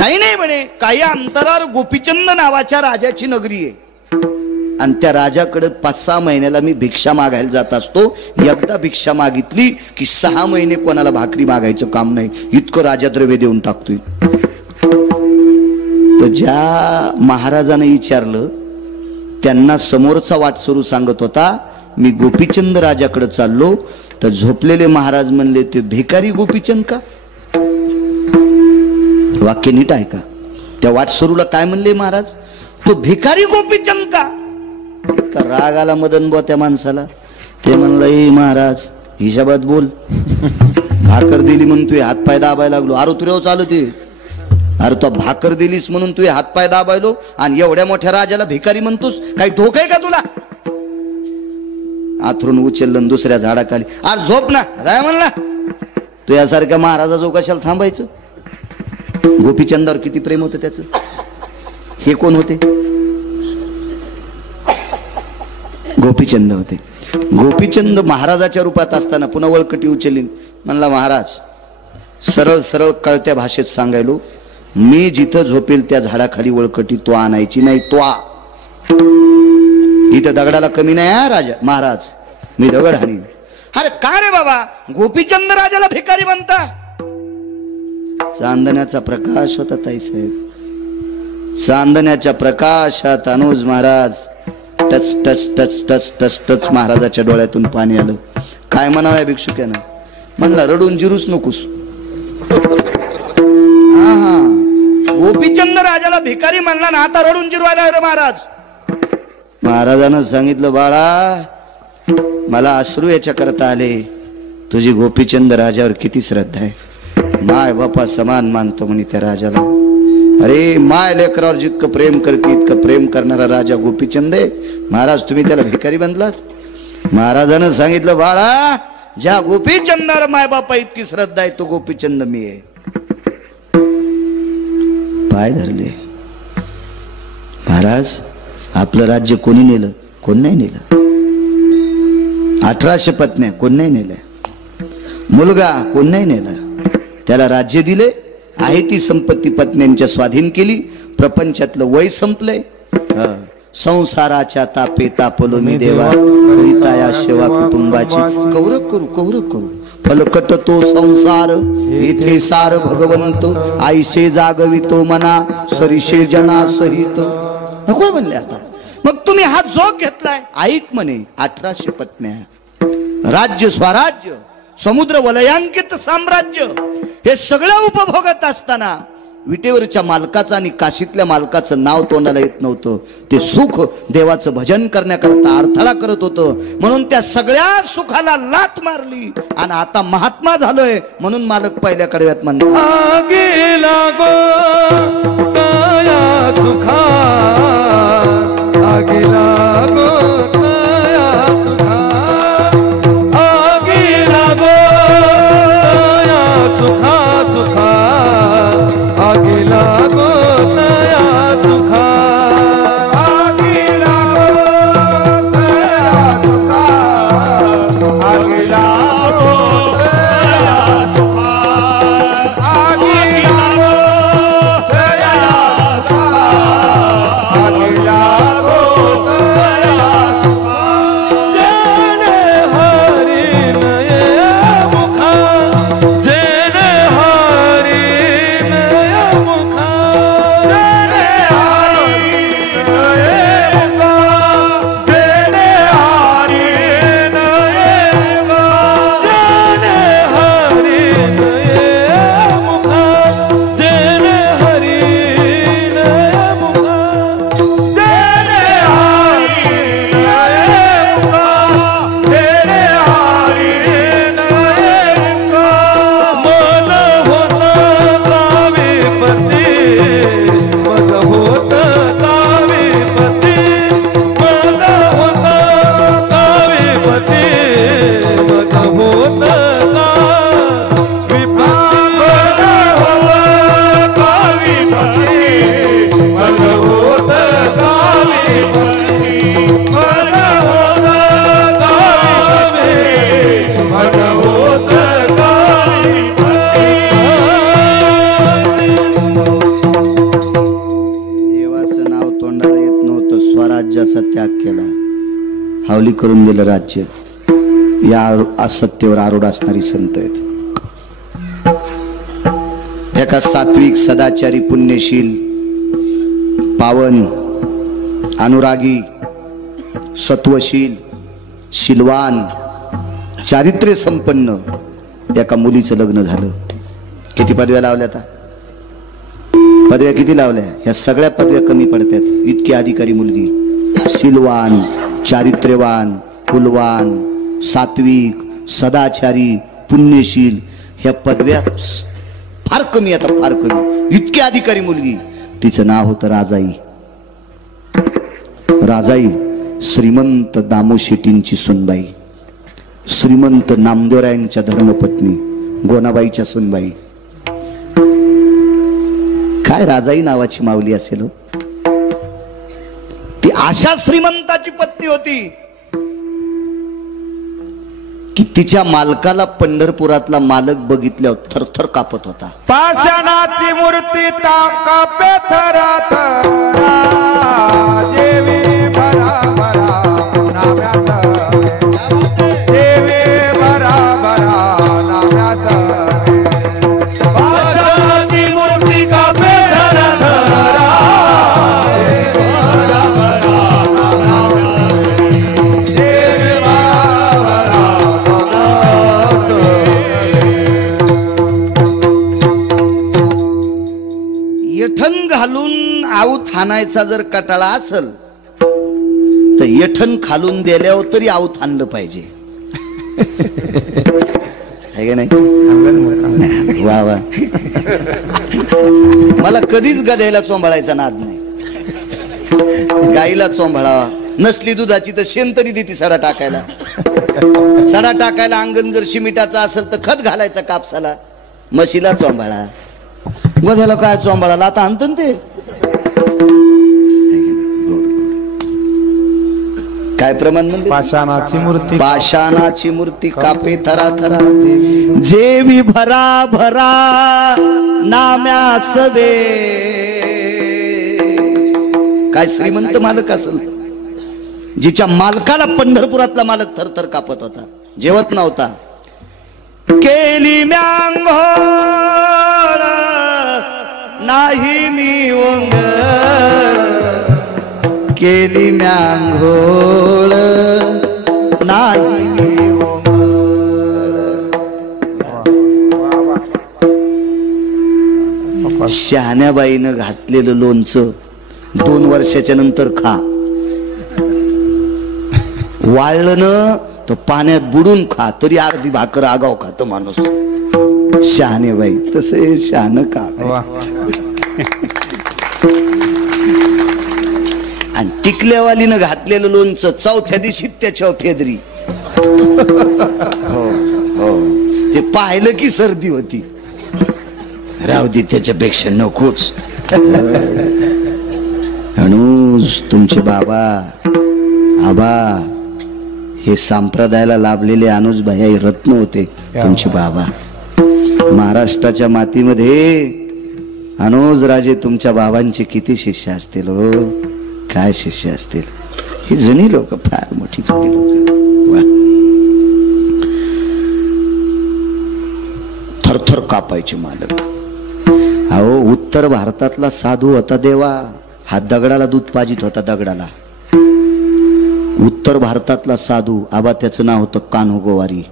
काही नाही म्हणे, काही अंतरावर गोपीचंद नावाच्या राजाची नगरी आहे आणि त्या राजाकडे 5-6 महिन्याला मी भिक्षा मागायला जात असतो. एकदा भिक्षा मागितली की 6 महिने कोणाला भाकरी मागायचं काम नाही, इतकं राजा द्रव्य देऊन टाकतोय. तर ज्या महाराजाने विचारलं त्यांना समोरचा वाटसरू सांगत होता मी गोपीचंद राजाकडे चाललो. तर झोपलेले महाराज म्हणले ते भिकारी गोपीचंद का? वाक्य नीट आहे का? त्या वाटसरूला काय म्हणले महाराज? तो भिकारी गोपीचंद का? इतका राग आला मदन बुवा त्या माणसाला. ते म्हणलं ए महाराज हिशाबात बोल, भाकर दिली म्हणून तू हातपाय दाबायला लागलो. अरे तुरेव चालते, अरे तो भाकर दिलीस म्हणून तू हातपाय दाबायलो आणि एवढ्या मोठ्या राजाला भिकारी म्हणतोस? काही ठोक आहे का तुला? आथरून उचललं दुसऱ्या झाडाखाली. अरे झोप ना, काय म्हणला तू? यासारख्या महाराजाजवळ कशाला थांबायचं? गोपीचंदावर किती प्रेम होतं त्याचं. हे कोण होते? गोपीचंद होते. गोपीचंद महाराजाच्या रूपात असताना पुन्हा वळकटी उचलली. म्हणला महाराज सरळ सरळ कळत्या भाषेत सांगायलो, मी जिथं झोपेल त्या झाडाखाली वळकटी तो आणायची नाही. तो इथं दगडाला कमी नाही हा राजा महाराज, मी दगड हाणीन. अरे का रे बाबा गोपीचंद राजाला भिकारी म्हणता? चांदण्याचा प्रकाश होता ताईसाहेब. चांदण्याच्या प्रकाशात Anuj Maharaj touch touch touch touch touch touch महाराजाच्या डोळ्यातून पाणी आलं. काय म्हणावं भिक्षुक्यानं? म्हणला रडून जिरूच नकोस. हा गोपीचंद राजाला भिकारी म्हणला ना, आता रडून जिरवायला रे महाराज. महाराजानं सांगितलं बाळा मला अश्रू याच्या करता आले, तुझी गोपीचंद राजावर किती श्रद्धा आहे. माय बापा समान मानतो म्हणे त्या राजाला. अरे माय लेकरावर जितकं प्रेम करते इतकं प्रेम करणारा राजा गोपीचंद आहे. महाराज तुम्ही त्याला भिकारी बनलात. महाराजानं सांगितलं बाळा ज्या गोपीचंदावर माय बापा इतकी श्रद्धा आहे तो गोपीचंद मी आहे. पाय धरले. महाराज आपलं राज्य कोणी नेलं? कोण नाही नेलं. 1800 पत्न्या कोण नाही नेल्या. मुलगा कोण नाही नेला. त्याला राज्य दिले, आहे ती संपत्ती पत्न्यांच्या स्वाधीन केली. प्रपंचातलं वय संपलंय. संसाराच्या तापे तापलो मी देवा, करिता या सेवा कुटुंबाची. कौरव करू कौरव करू फलकट तो संसार, इथे सार भगवंत. आईशे जागवितो मना, सरिशे जना सहित. नको म्हणले आता. मग तुम्ही हा जोग घेतलाय. ऐक म्हणे 1800 पत्न्या, राज्य स्वराज्य, समुद्र वलयांकित साम्राज्य, हे सगळं उपभोगत असताना विटेवरच्या मालकाचं आणि काशीतल्या मालकाचं नाव तोंडाला येत नव्हतं. ते सुख देवाचं भजन करण्याकरता अडथळा करत होतं. म्हणून त्या सगळ्या सुखाला लात मारली आणि आता महात्मा झालोय म्हणून मालक पहिल्या कडव्यात म्हणतात सुखा सुखा सुखा आगे लागो नया सुखा. आगे लागो नया सुखा, आगे लागो नया सुखा, आगे लागो नया सुखा, आगे लागो नया सुखा. जेणे हरी नये मुखा, जेणे हरी नया मुखा, हावली करून दिलं राज्य. या असत्तेवर आरूढ असणारी संत आहेत. एका सात्विक सदाचारी पुण्यशील पावन अनुरागी सत्वशील शीलवान चारित्र्य संपन्न एका मुलीचं लग्न झालं. किती पदव्या लावल्या? आता पदव्या किती लावल्या? ह्या सगळ्या पदव्या कमी पडतात. इतकी अधिकारी मुलगी, शीलवान, चारित्र्यवान, कुलवान, सात्विक, सदाचारी, पुण्यशील, ह्या पदव्या फार कमी, आता फार कमी. इतकी अधिकारी मुलगी. तिचं नाव होतं राजाई. राजाई श्रीमंत दामो शेट्टींची सुनबाई, श्रीमंत नामदेवरायांच्या धर्मपत्नी गोनाबाईच्या सुनबाई. काय राजाई नावाची माऊली असेल. ती अशा श्रीमंताची पत्नी होती की तिच्या मालकाला पंढरपुरातला मालक बघितल्यावर थरथर कापत होता. पाषाणाची मूर्ती कापे थरथरा, देवी भरा भरा नाम्यात, देवी भरा भरा नाम्यात. पाषाणाची मूर्ती कापे थरथरा, देवी भरा भरा नाम्यात, देवी भरा भरा नाम्यात. येठण घालून आऊत हाणायचा जर कटाळा असल तर येठण खालून दिल्यावर तरी आऊत हाणलं पाहिजे. आहे का नाही? वा वा. मला कधीच गध्याला चोंभाळायचा नाद नाही. गाईला चोंभाळावा, नसली दुधाची तर शेण तरी देते सडा टाकायला. सडा टाकायला अंगण जर शिमिटाचा असेल तर खत घालायचा कापसाला. म्हशीला चोंभाळा, गध्याला काय चोंभाळाला आता आणतं ते. काय प्रमाण म्हणजे? पाषाणाची मूर्ती, पाषाणाची मूर्ती कापे थरा थरा, जेवी भरा भरा नाम्यास दे. काय श्रीमंत मालक असेल, जिच्या मालकाला पंढरपुरातला मालक थरथर कापत होता, जेवत नव्हता. केली म्यांघोळ नाही मी ओंगळ, केली म्यांघोळ नाही मी ओंगळ. शहाण्याबाईनं घातलेलं लोणचं 2 वर्षाच्या नंतर खा. वाळलं न तर पाण्यात बुडून खा, तरी अर्धी भाकर आगाव खात माणूस. शहाणेबाई तसे शहाण का. आणि टिकल्यावालीनं घातलेलं लोणचं 4थ्या दिवशी त्याच्यावर फेदरी. हो हो, ते पाहिलं की सर्दी होती. राहू दे, त्याच्यापेक्षा नकोच. अनुज तुमचे बाबा आबा हे संप्रदायाला लाभलेले अनुज भाई रत्न होते तुमचे बाबा. महाराष्ट्राच्या मातीमध्ये अनुज राजे तुमच्या बाबांचे किती शिष्य असतील हो, काय शिष्य असतील. ही जुनी लोक, फार मोठी जुनी लोक. वा. थरथर कापायचे मालक. अहो उत्तर भारतातला साधू होता देवा, हा दगडाला दूध पाजित होता. दगडाला. उत्तर भारतातला साधू आबा, त्याचं नाव होतं कान्होगोवारी.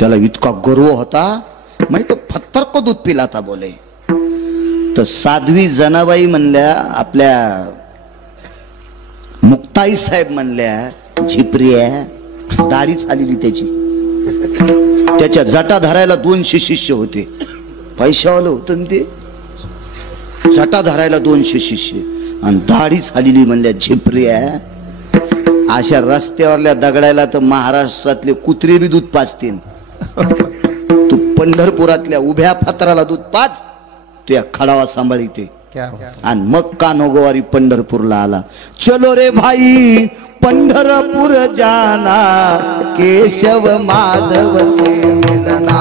त्याला इतका गर्व होता, म्हणजे तो पत्थर को दूध पिलाता बोले. तर साध्वी जनाबाई म्हणल्या, आपल्या मुक्ताई साहेब म्हणल्या, झिपरिया दाढीच आलेली त्याची. त्याच्या जटा धरायला 200 शिष्य होते. पैशावालं होतं ना ते. जटा धरायला 200 शिष्य आणि दाढीच आलेली म्हणल्या झिपरिया. अशा रस्त्यावरल्या दगडायला तर महाराष्ट्रातले कुत्रे बी दूध पाजतील. तू पंढरपुरातल्या उभ्या पत्राला दूध पाच, तू या खडावा सांभाळीते. आणि मग कान्होगोवारी पंढरपूरला आला. चलो रे भाई पंढरपूर जाना, केशव माधव से मिलना.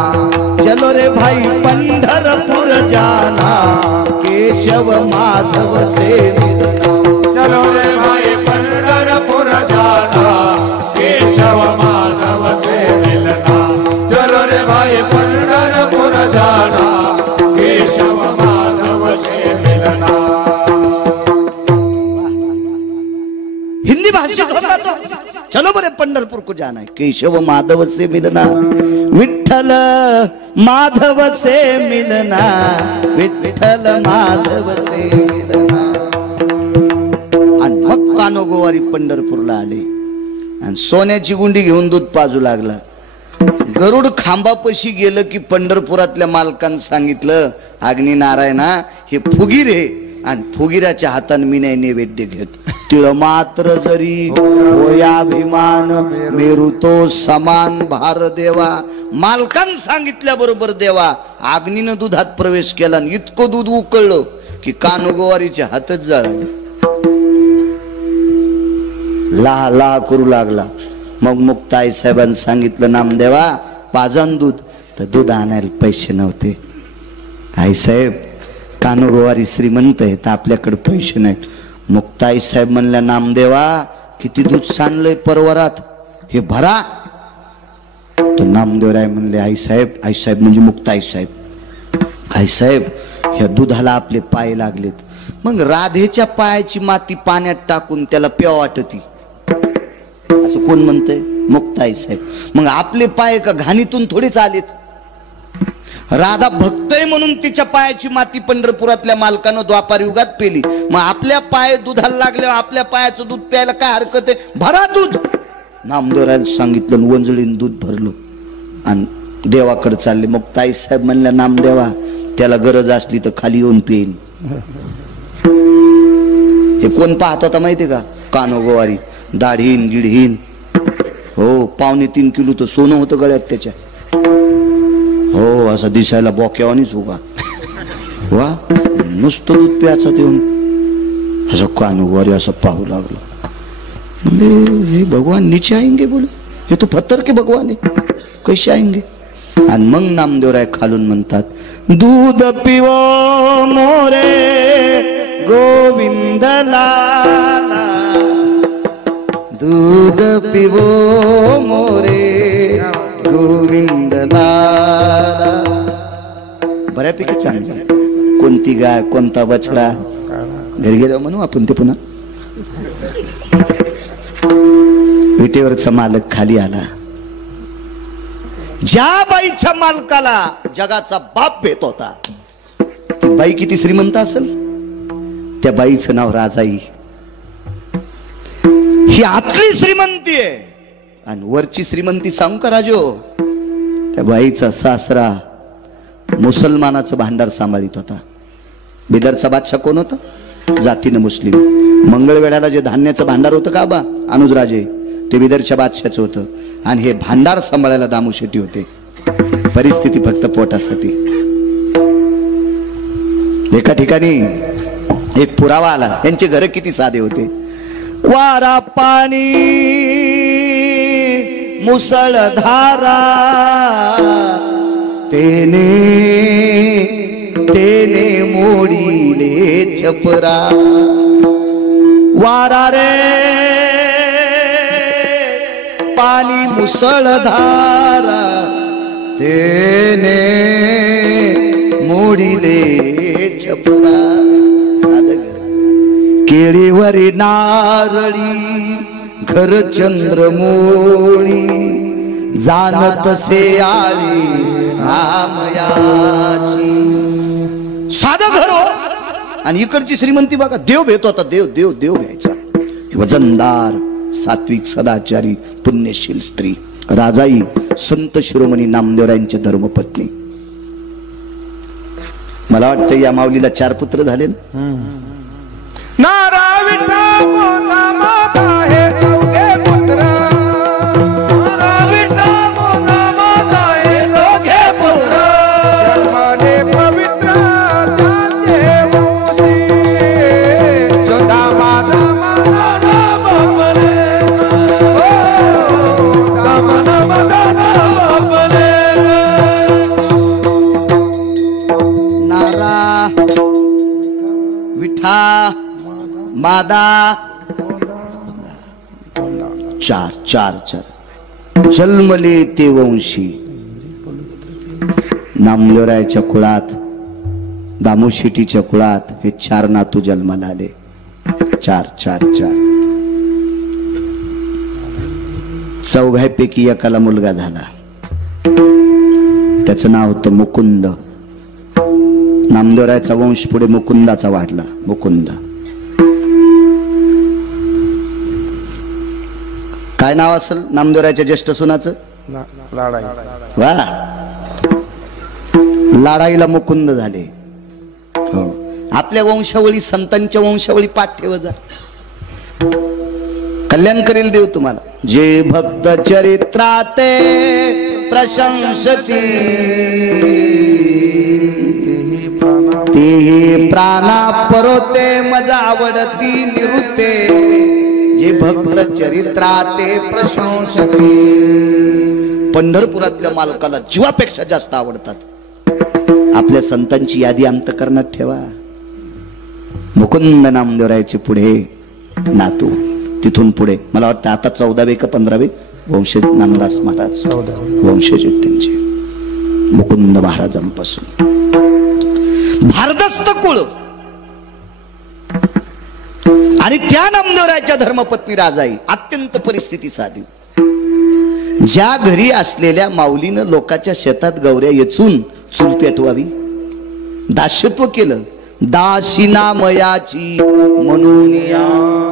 चलो रे भाई पंढरपूर जाना, केशव माधव से मिलना. चलो रे भाई पंढरपूर जाना, चलो बरे पंढरपूर को जाना है। केशव माधव से मिलना, विठ्ठल माधव से मिलना, विठ्ठल माधव से मिलना। आणि मग कानोगोवारी पंढरपूरला आले आणि सोन्याची गुंडी घेऊन दूध पाजू लागला। गरुड खांबापाशी गेलं की पंढरपुरातल्या मालकांनी सांगितलं, अग्नी नारायणा हे फुगीर आहे आणि फुगीराच्या हाताने मी नाही नैवेद्य घेत। तिळ मात्र जरी होयाभिमान मेरू तो समान भार देवा। मालकांनी सांगितल्याबरोबर देवा अग्नीनं दुधात प्रवेश केला आणि इतकं दूध उकळलं की कानोगोवारीचे हातच जळाले, ला ला करू लागला। मग मुक्ताई साहेबांनी सांगितलं, नामदेवा पाजन दूध, तर दूध आणायला पैसे नव्हते। आई साहेब कानोगोवारी श्रीमंत आहे तर आपल्याकडे पैसे नाहीत। मुक्ताई साहेब म्हणल्या, नामदेवा किती दूध सांडलंय परवरात, हे भरा। तो नामदेवराय म्हणले, आई साहेब म्हणजे मुक्ताई साहेब, आई साहेब ह्या दुधाला आपले पाय लागलेत। मग राधेच्या पायाची माती पाण्यात टाकून त्याला प्याव वाटती असं कोण म्हणतंय? मुक्ताई साहेब। मग आपले पाय का घाणीतून थोडेच आलेत? राधा भक्त आहे म्हणून तिच्या पायाची माती पंढरपुरातल्या मालकानं द्वापार युगात पेली। मग आपल्या पाय दुधाला लागल्यावर आपल्या पायाचं दूध प्यायला काय हरकत आहे? भरा दूध। नामदेवरायला सांगितलं, वंजळीन दूध भरलं आणि देवाकडे चालले। मग ताई साहेब म्हणल्या, नामदेवा त्याला गरज असली तर खाली येऊन पेन। हे कोण पाहत होता माहितीये का? कानोगोवारी, दाढीन गिढीन, हो 2.25 किलो तर सोनं होतं गळ्यात त्याच्या, हो असं दिसायला बोक्यावानीच उगा, वा नुसतं दूध प्याचा देऊन असं कानोगोवारी असं पाहू लागलो। म्हणजे हे भगवान नीचे आएंगे, बोले हे तो पत्थर के भगवान है, कैसे आएंगे? आणि मग नामदेवराय खालून म्हणतात, दूध पिवो मोरे गोविंद लाला, दूध पिवो मोरे गोविंद लाला। बऱ्यापैकी चांगलं, कोणती गाय कोणता बछडा घरी गेलो म्हणू आपण ते पुन्हा। विटेवरचा मालक खाली आला। ज्या बाईच्या मालकाला जगाचा बाप भेट होता, ती बाई किती श्रीमंत असेल? त्या बाईचं नाव राजाई। ही आतली श्रीमंती आहे आणि वरची श्रीमंती सांगू का राजो? त्या बाईचा सासरा मुसलमानाचं भांडार सांभाळीत होता। बिदरचा बादशाह कोण होता? जातीनं मुस्लिम। मंगळवेढ्याला जे धान्याचं भांडार होतं का बा अनुजराजे, ते बिदरच्या बादशाचं होतं आणि हे भांडार सांभाळायला दामू शेट्टी होते। परिस्थिती फक्त पोटासाठी। एका ठिकाणी एक पुरावा आला, यांचे घर किती साधे होते। वारा पाणी मुसळधारा, तेने तेने मोडीले छपरा। वारा रे पाणी मुसळधारा, तेने मोडीले छपरा। केळीवरी नारळी घर चंद्रमोळी, जाणत से आली रामयाची। साधं घर आणि इकडची श्रीमंती बघा, देव भेट होता, देव देव देव घ्यायचा। वजनदार सात्विक सदाचारी पुण्यशील स्त्री राजाई, संत शिरोमणी नामदेवरायांच्या धर्मपत्नी। मला वाटतं या माऊलीला 4 पुत्र झाले ना। नारा विठा मोना माता हे दोघे पुत्र, नारा विठा मोना माता हे दोघे पुत्र, जन्माने पवित्र त्यांचे वंशी, सदा माता माता बापले, दामना माता बापले। नारा विठा मादा 4 जन्मले ते वंशी। नामदेवरायाच्या कुळात, दामोशीटीच्या कुळात हे 4 नातू जन्माला आले। 4 चौघांपैकी एकाला मुलगा झाला. त्याचं नाव होतं मुकुंद. नामदेवरायाचा वंश पुढे मुकुंदाचा वाढला. मुकुंद. काय नाव असेल नामदेवरायाच्या ज्येष्ठ सुनाचं? वा, लाडाईला मुकुंद झाले. हो, आपल्या वंशावळी, संतांच्या वंशावळी पाठ ठेव जा, कल्याण करेल देव तुम्हाला. जे भक्त चरित्राते प्रशंसती तेही प्राणा परोते मजा आवडती निवृत्ते. जे भक्त चरित्राते प्रशंसती. पंढरपुरातल्या मालकाला जीवापेक्षा जास्त आवडतात. आपल्या संतांची यादी अंतःकरणात ठेवा. मुकुंद नामदेवरायाचे पुढे नातू, तिथून पुढे मला वाटतं आता 14वे का 15वे वंशज नामदास महाराज वंशज त्यांचे. मुकुंद महाराजांपासून भारदस्त कुळ आणि त्या नामदेवरायाच्या धर्मपत्नी राजाई अत्यंत परिस्थिती साधी. ज्या घरी असलेल्या माऊलीनं लोकाच्या शेतात गौऱ्या येचून चूल पेटवावी, दास्यत्व केलं. दासीना मयाची म्हणून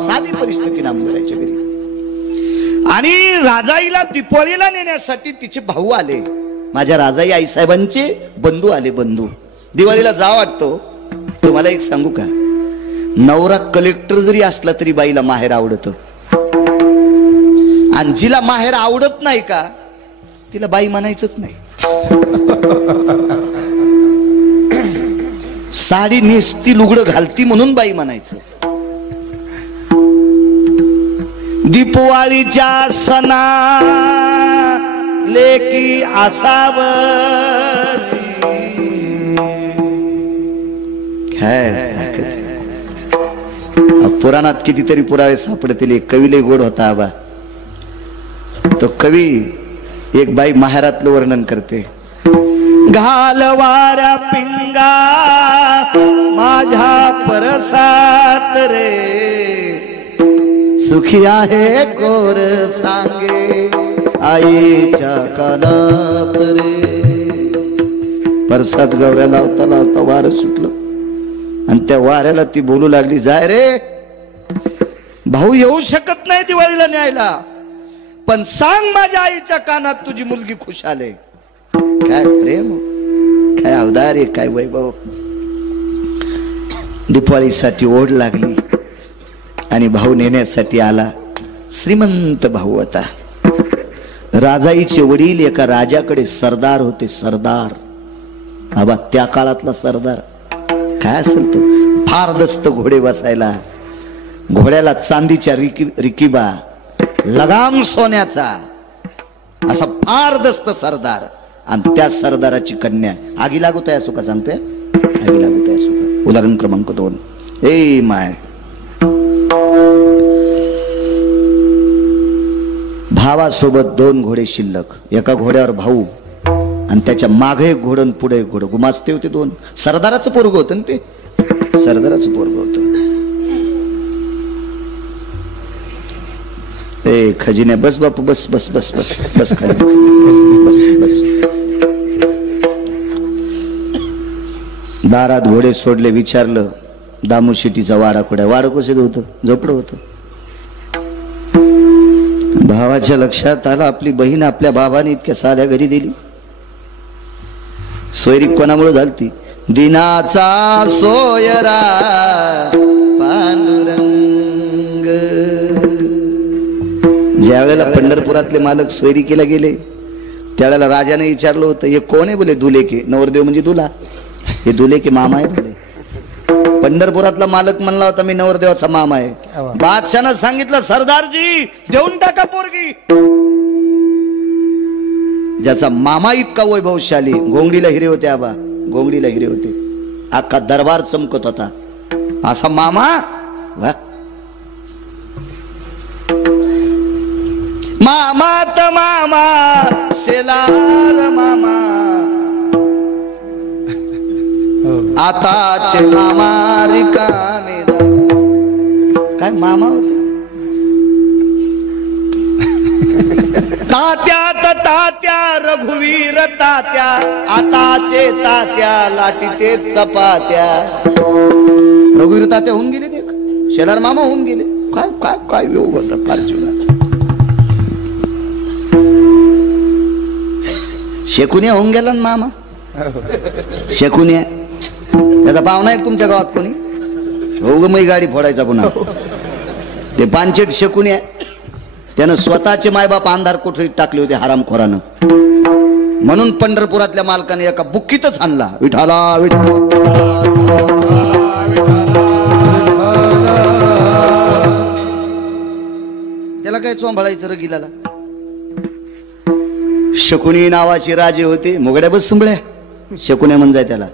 साधी परिस्थिती नामदेवरायाच्या घरी. आणि राजाईला दीपावलीला नेण्यासाठी तिचे भाऊ आले. माझ्या राजाई आईसाहेबांचे बंधू आले. बंधू दिवाळीला जा वाटतो. तुम्हाला एक सांगू का, नवरा कलेक्टर जरी असला तरी बाईला माहेर आवडत. आणि जिला माहेर आवडत नाही का तिला बाई म्हणायचंच नाही. साडी नेसती, लुगडं घालती म्हणून बाई म्हणायचं. दीपावलीच्या सणा लेकी असाव. पुराणात कितीतरी पुरावे सापडतील. एक कवी लय गोड होता आबा. तो कवी एक बाई माहेरातलं वर्णन करते. घालवाऱ्या पिंगा माझ्या परसात रे, सुखी आहे कोर सांगे आईच्या कानात रे. परसात गवऱ्या लावता लावता वारं सुटलं आणि त्या वाऱ्याला ती बोलू लागली, जाय रे भाऊ, येऊ शकत नाही दिवाळीला न्यायला, पण सांग माझ्या आईच्या कानात तुझी मुलगी खुश आले. काय प्रेम, काय अवदार आहे, काय वैभव. दीपावलीसाठी ओढ लागली आणि भाऊ नेण्यासाठी आला. श्रीमंत भाऊ होता. राजाईचे वडील एका राजाकडे सरदार होते. सरदार बाबा, त्या काळातला सरदार काय असेल तो. फार दस्त घोडे बसायला, घोड्याला चांदीच्या रिकिबा, लगाम सोन्याचा, असा फार दस्त सरदार. आणि त्या सरदाराची कन्या आगी लागू तया सुका सांगतोय, आगी लागू तया सुका. उदाहरण क्रमांक 2. ए माय, भावासोबत 2 घोडे शिल्लक. एका घोड्यावर भाऊ आणि त्याच्या मागे एक घोडं पुढे एक घोडं. गुमास्ते होते 2. सरदाराचं पोरग होतं ना ते, सरदाराचं पोरग होतं. ए खजिने, बस बापू, बस बस बस बस बस खाली बस बस. दारात घोडे सोडले. विचारलं, दामू शेटीचा वाडा कुठे? वाडा कसं होतं? झोपडं होतं. भावाच्या लक्षात आलं, आपली बहीण आपल्या भावाने इतक्या साध्या घरी दिली. सोयरी कोणामुळे झालती? दिनाचा सोयरा पांडुरंग. ज्या वेळेला पंढरपुरातले मालक सोयरिकेला गेले त्यावेळेला राजाने विचारलं होतं, हे कोण आहे? बोले दुलेके. नवरदेव म्हणजे दुला. हे दुलेके मामा आहे बोले. पंढरपुरातला मालक म्हणला होता, मी नवरदेवाचा मामा आहे. बादशाहनं सांगितलं, सरदारजी देऊन टाका पोरगी. ज्याचा मामा इतका वैभवशाली, घोंगडीला हिरे होते आबा, घोंगडीला हिरे होते, अख्खा दरबार चमकत होता, असा मामा. वा, मामा त मामा शेलार मामा, आताचे मामा रिकामे. काय मामा होते. तात्यात तात्या रघुवीर तात्या, आताचे तात्या लाटीते चपात्या. रघुवीर तात्या होऊन गेले, देख शेलार मामा होऊन गेले. काय काय काय योग होता फार जीवनात. शेकुन्या होऊन गेला ना मामा. शेकुन्या त्याचा पाहुणा एक तुमच्या गावात कोणी हो ग मै गाडी फोडायचा पुन्हा. ते पानचेट शेकुन्या त्यानं स्वतःचे मायबाप अंधार कोठडीत टाकले होते हरामखोरानं. म्हणून पंढरपुरातल्या मालकाने एका बुक्कीतच आणला, विठाला विठाला. त्याला काय चोंभाळायचं रगिलाला. शकुनी नावाचे राजे होते, मुगड्या बस सुंबळ्या शकुन्या म्हणजाय त्याला.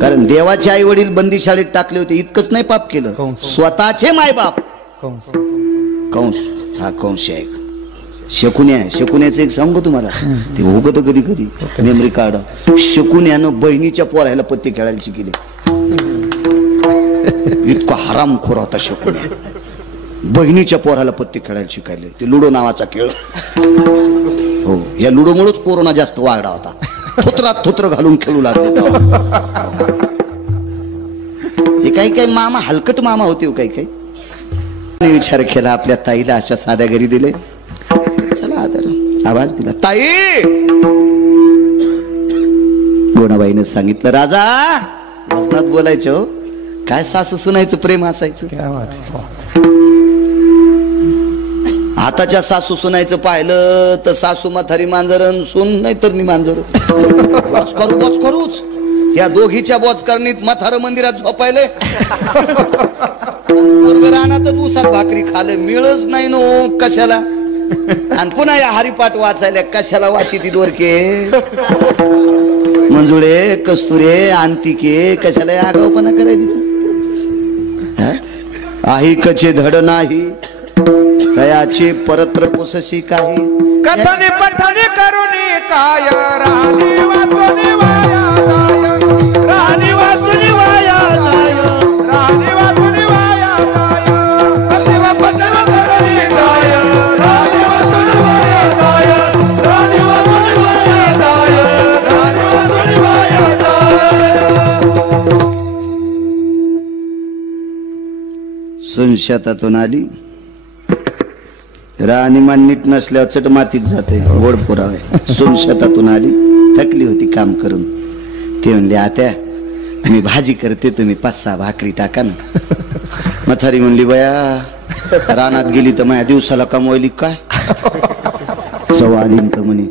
कारण देवाचे आई वडील बंदी शाळेत टाकले होते, इतकंच नाही पाप केलं, स्वतःचे मायबाप. कंस हा कंस आहे. शकुन्या शकुन्याचं एक सांगू तुम्हाला, ते उगत कधी कधी मेमरी कार्ड. शकुन्यानं बहिणीच्या पोरायला पत्ते खेळायला शिकले. इतका हरामखोर होता शकुन्या. बहिणीच्या पोराला पत्ते खेळायला शिकायले. ते लुडो नावाचा खेळ. हो, या लुडोमुळेच कोरोना जास्त वाढला होता. थोत्रात थोत्र घालून खेळू लागले. ते काही काही मामा हलकट मामा होते. काही काही विचार केला, आपल्या ताईला अशा साध्या घरी दिले. चला आदर आवाज दिला, ताई. गोणाबाईने सांगितलं, राजा वजनात बोलायचं. काय सासू सुनायचं प्रेम असायचं. आताच्या सासू सुनायचं पाहिलं तर सासू म्हातारी मांजरण, सून नाही तर मी मांजर. बोच करू बोच करूच. या दोघीच्या बोचकरणीत म्हातारं मंदिरात झोपायले. पोरग रानातच उसात भाकरी खाले, मिळच नाही नो कशाला. आणि पुन्हा या हरिपाठ वाचायला कशाला वाची ती दोरके. मंजुळे कस्तुरे अंतिके कशाला आगाऊपणा करायची. आही कचे धड नाही तयाची परत्र पुसशी काही. कथनी पठणी करुणी काय राणी वाचुनी वाया जाय, राणी वाचुनी वाया जाय, राणी वाचुनी वाया जाय. कथनी पठणी करुणी काय राणी वाचुनी वाया जाय, राणी वाचुनी वाया जाय, राणी वाचुनी वाया जाय. सून शेतातून आली. राणीमान नीट नसल्यावर चट मातीत जाते. गोड पुरावे. सून शेतातून आली, थकली होती काम करून. ते म्हणले, आत्या मी भाजी करते, तुम्ही 5-6 भाकरी टाका ना. म्हातारी म्हणली, बया रानात गेली तर माझ्या दिवसाला कमवायली काय. सवालीन तर म्हणे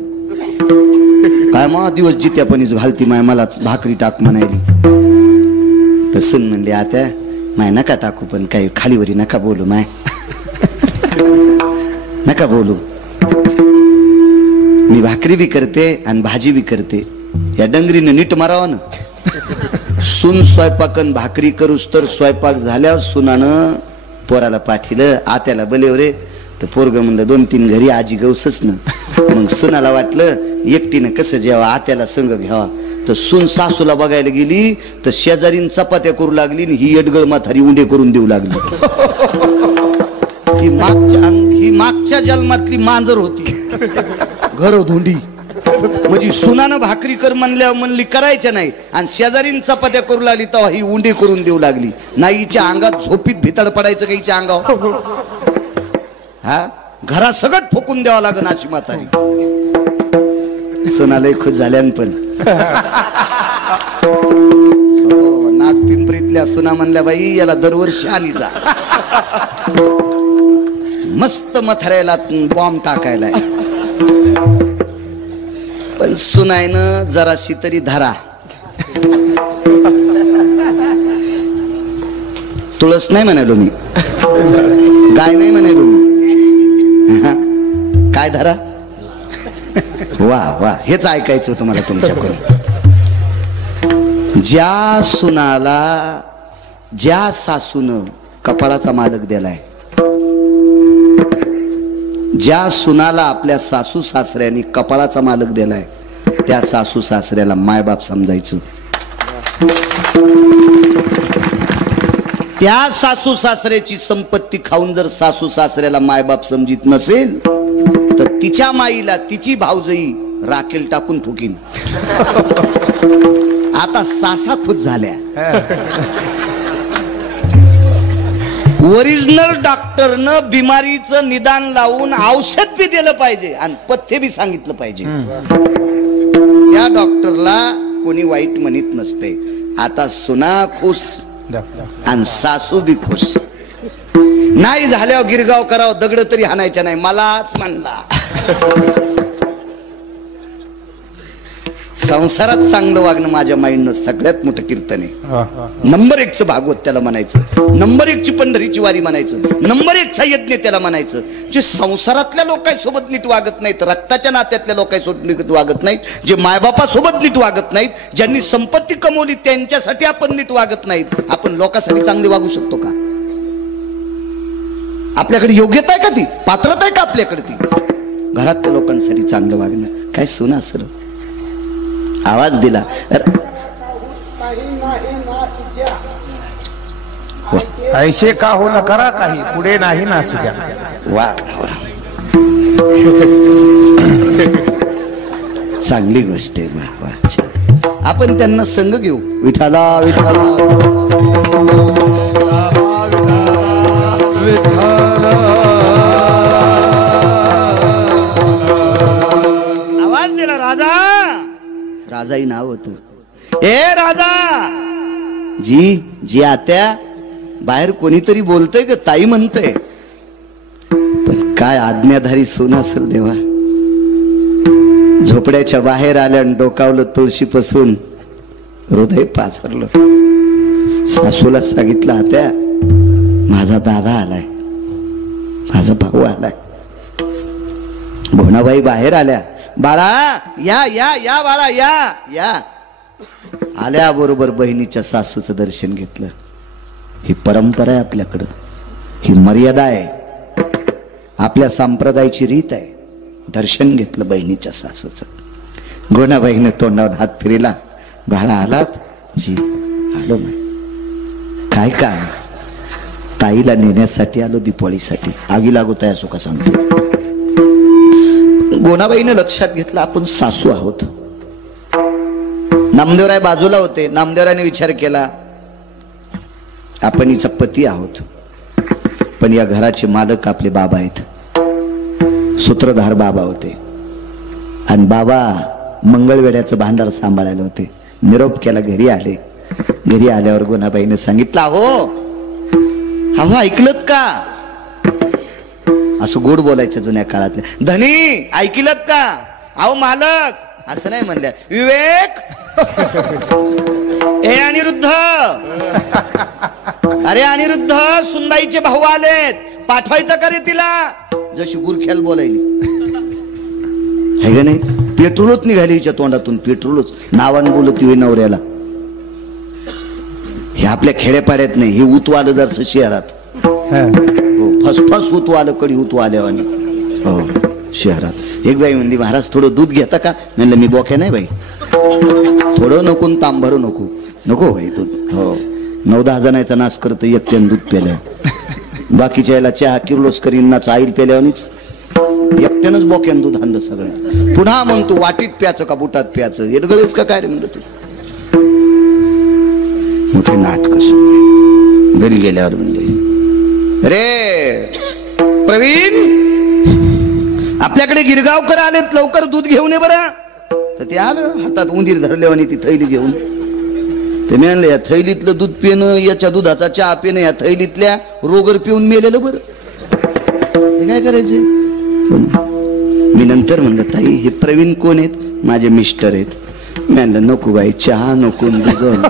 काय मग दिवस जित्यापणीच घालती माय, मलाच भाकरी टाक म्हणायली. तर सून म्हणली, आत्या माय नका टाकू, पण काही खालीवरी नका बोलू, माय नका बोलू. मी भाकरी बी करते आणि भाजी बी करते. या डंगरीनं नीट मारावं ना. सून स्वयंपाकन भाकरी करूस तर स्वयंपाक झाल्यावर सुनानं पोराला पाठीलं, आत्याला बलेवरे. तर पोरग म्हणलं 2-3 घरी आजी गवसच ना. मग सुनाला वाटलं एकटीनं कसं जेव्हा आत्याला संग घ्यावा. तर सून सासूला बघायला गेली तर शेजारीन चपात्या करू लागली, ही येडगळ म्हातारी उंडे करून देऊ लागली. ही मागच्या जन्मातली मांजर होती, घर धोंडी. म्हणजे सुनानं भाकरी कर म्हणल्यावर म्हणली करायच्या नाही, आणि शेजारीन चपात्या करू लागली तेव्हा ही उंडी करून देऊ लागली. नाही हिच्या अंगात झोपीत भितड पडायचं का हिच्या अंगावर. हा घरा सगळं ठोकून द्यावं लागन अशी म्हातारी. सुनालय खुश झाल्यान पण नागपिंपरीतल्या सुना म्हणल्या, बाई याला दरवर्षी आली जा. मस्त मथऱ्याला बॉम्ब टाकायलाय. पण सुनायनं जराशी तरी धरा. तुळस नाही म्हणालो मी, गाय नाही म्हणालो मी. काय धरा. वा वा, हेच ऐकायचं होतं मला तुमच्याकडून. ज्या सुनाला ज्या सासून कपाळाचा मालक दिलाय, ज्या सुनाला आपल्या सासू सासऱ्यांनी कपाळाचा मालक दिलाय, त्या सासू सासऱ्याला मायबाप समजायचं. त्या सासू सासऱ्याची संपत्ती खाऊन जर सासू सासऱ्याला मायबाप समजित नसेल तर तिच्या माईला तिची भावजई राखेल टाकून फुकीन. आता सासा खुश झाल्या. ओरिजिनल डॉक्टरनं बिमारीचं निदान लावून औषध बी दिलं पाहिजे आणि पथ्य बी सांगितलं पाहिजे. या डॉक्टरला कोणी वाईट म्हणत नसते. आता सुना खुश आणि सासू बी खुश. नाही झाल्यावर गिरगाव करावं, दगड तरी हाणायच्या नाही, मलाच म्हणला. संसारात चांगलं वागणं माझ्या माईंडनं सगळ्यात मोठं कीर्तन आहे. नंबर 1चं भागवत त्याला म्हणायचं, नंबर 1ची पंढरीची वारी म्हणायचं, नंबर 1चा यज्ञ त्याला म्हणायचं. जे संसारातल्या लोकांसोबत नीट वागत नाहीत, रक्ताच्या नात्यातल्या लोकांसोबत नीट वागत नाहीत, जे मायबापासोबत नीट वागत नाहीत, ज्यांनी संपत्ती कमवली त्यांच्यासाठी आपण नीट वागत नाहीत, आपण लोकांसाठी चांगले वागू शकतो का? आपल्याकडे योग्यता आहे का ती? पात्रता आहे का आपल्याकडे ती? घरातल्या लोकांसाठी चांगलं वागणं काय सुना असेल. आवाज दिला ऐसे का हो न करा काही पुढे नाही ना सुजा. वा चांगली गोष्ट आहे. वा वा छान. आपण त्यांना संग घेऊ. विठाला विठाला आवाज दिला. राजा राजाही नाव होतं. ए राजा जी जी आत्या बाहेर कोणीतरी बोलतय का ताई म्हणतय. पण काय आज्ञाधारी सून असेल देवा. झोपड्याच्या बाहेर आल्या आणि डोकावलं तुळशीपासून हृदय पाझरलं. सासूला सांगितलं आत्या माझा दादा आलाय, माझा भाऊ आलाय. भोनाबाई बाहेर आल्या. बाळा या या या बाळा या या. आल्याबरोबर बहिणीच्या सासूचं दर्शन घेतलं. ही परंपरा आहे आपल्याकडं, ही मर्यादा आहे, आपल्या संप्रदायाची रीत आहे. दर्शन घेतलं बहिणीच्या सासूचं. गोनाबाईने तोंडावर हात फिरला. बाळा आलात? जी आलो. काय काय ताईला नेण्यासाठी आलो, दीपावळीसाठी. आगी लागत आहे असो का सांगतो. गोनाबाईने लक्षात घेतलं आपण सासू आहोत. नामदेवराय बाजूला होते. नामदेवरायने विचार केला आपण हिचा पती आहोत, पण या घराचे मालक आपले बाबा आहेत. सूत्रधार बाबा होते आणि बाबा मंगळवेड्याचं भांडार सांभाळायला होते. निरोप केला, घरी आले. घरी आल्यावर गोनाबाईने सांगितलं अहो ऐकलत का? असं गोड बोलायचं जुन्या काळातल्या. धनी ऐकलत का? अहो मालक असं नाही म्हणल्या. विवेक ए अनिरुद्ध, अरे अनिरुद्ध सुनबाईचे भाऊ आलेत, पाठवायचं का रे तिला? जशी गुरख्याल बोलायली है का नाही. पेट्रोलच निघाली हिच्या तोंडातून, पेट्रोलच. नावानं बोलत होई नवऱ्याला. हे आपल्या खेड्यापाड्यात नाही, हे उतू आलं जरसं शहरात. हो फसफस उतू आलं, कडी उतू आल्यावानी. हो शहरात. एक बाई म्हणली महाराज थोडं दूध घेता का? म्हणलं मी बोक्या नाही बाई, थोडं नको तांभरू नको. नको बाई दूध. हो 9-10 जणांचा नाश करतं एकट्यानं दूध प्यायला. बाकीच्या याला चहा किर्लोस करीन ना चाईल प्याल्यावानीच. एकट्यानंच बोक्यानं दूध आणलं सगळं. पुन्हा म्हणतो वाटीत प्याचं का बुटात प्याचं? एडगळेस का काय रे म्हणलं तू. मोठे नाटक. घरी गेल्यावर म्हणले रे प्रवीण आपल्याकडे गिरगावकर आलेत, लवकर दूध घेऊन ये बरं. तर ते आलं हातात उंदीर धरल्यावानी ती थैली घेऊन. ते म्हणलं या थैलीतलं दूध पिणं, याच्या दुधाचा चहा पिणं, या थैलीतल्या रोगर पिऊन मेलेलं बरं. हे काय करायचे? मी नंतर म्हणलं ताई हे प्रवीण कोण आहेत? माझे मिस्टर आहेत. मी म्हणलं नको बाई चहा नको दूध.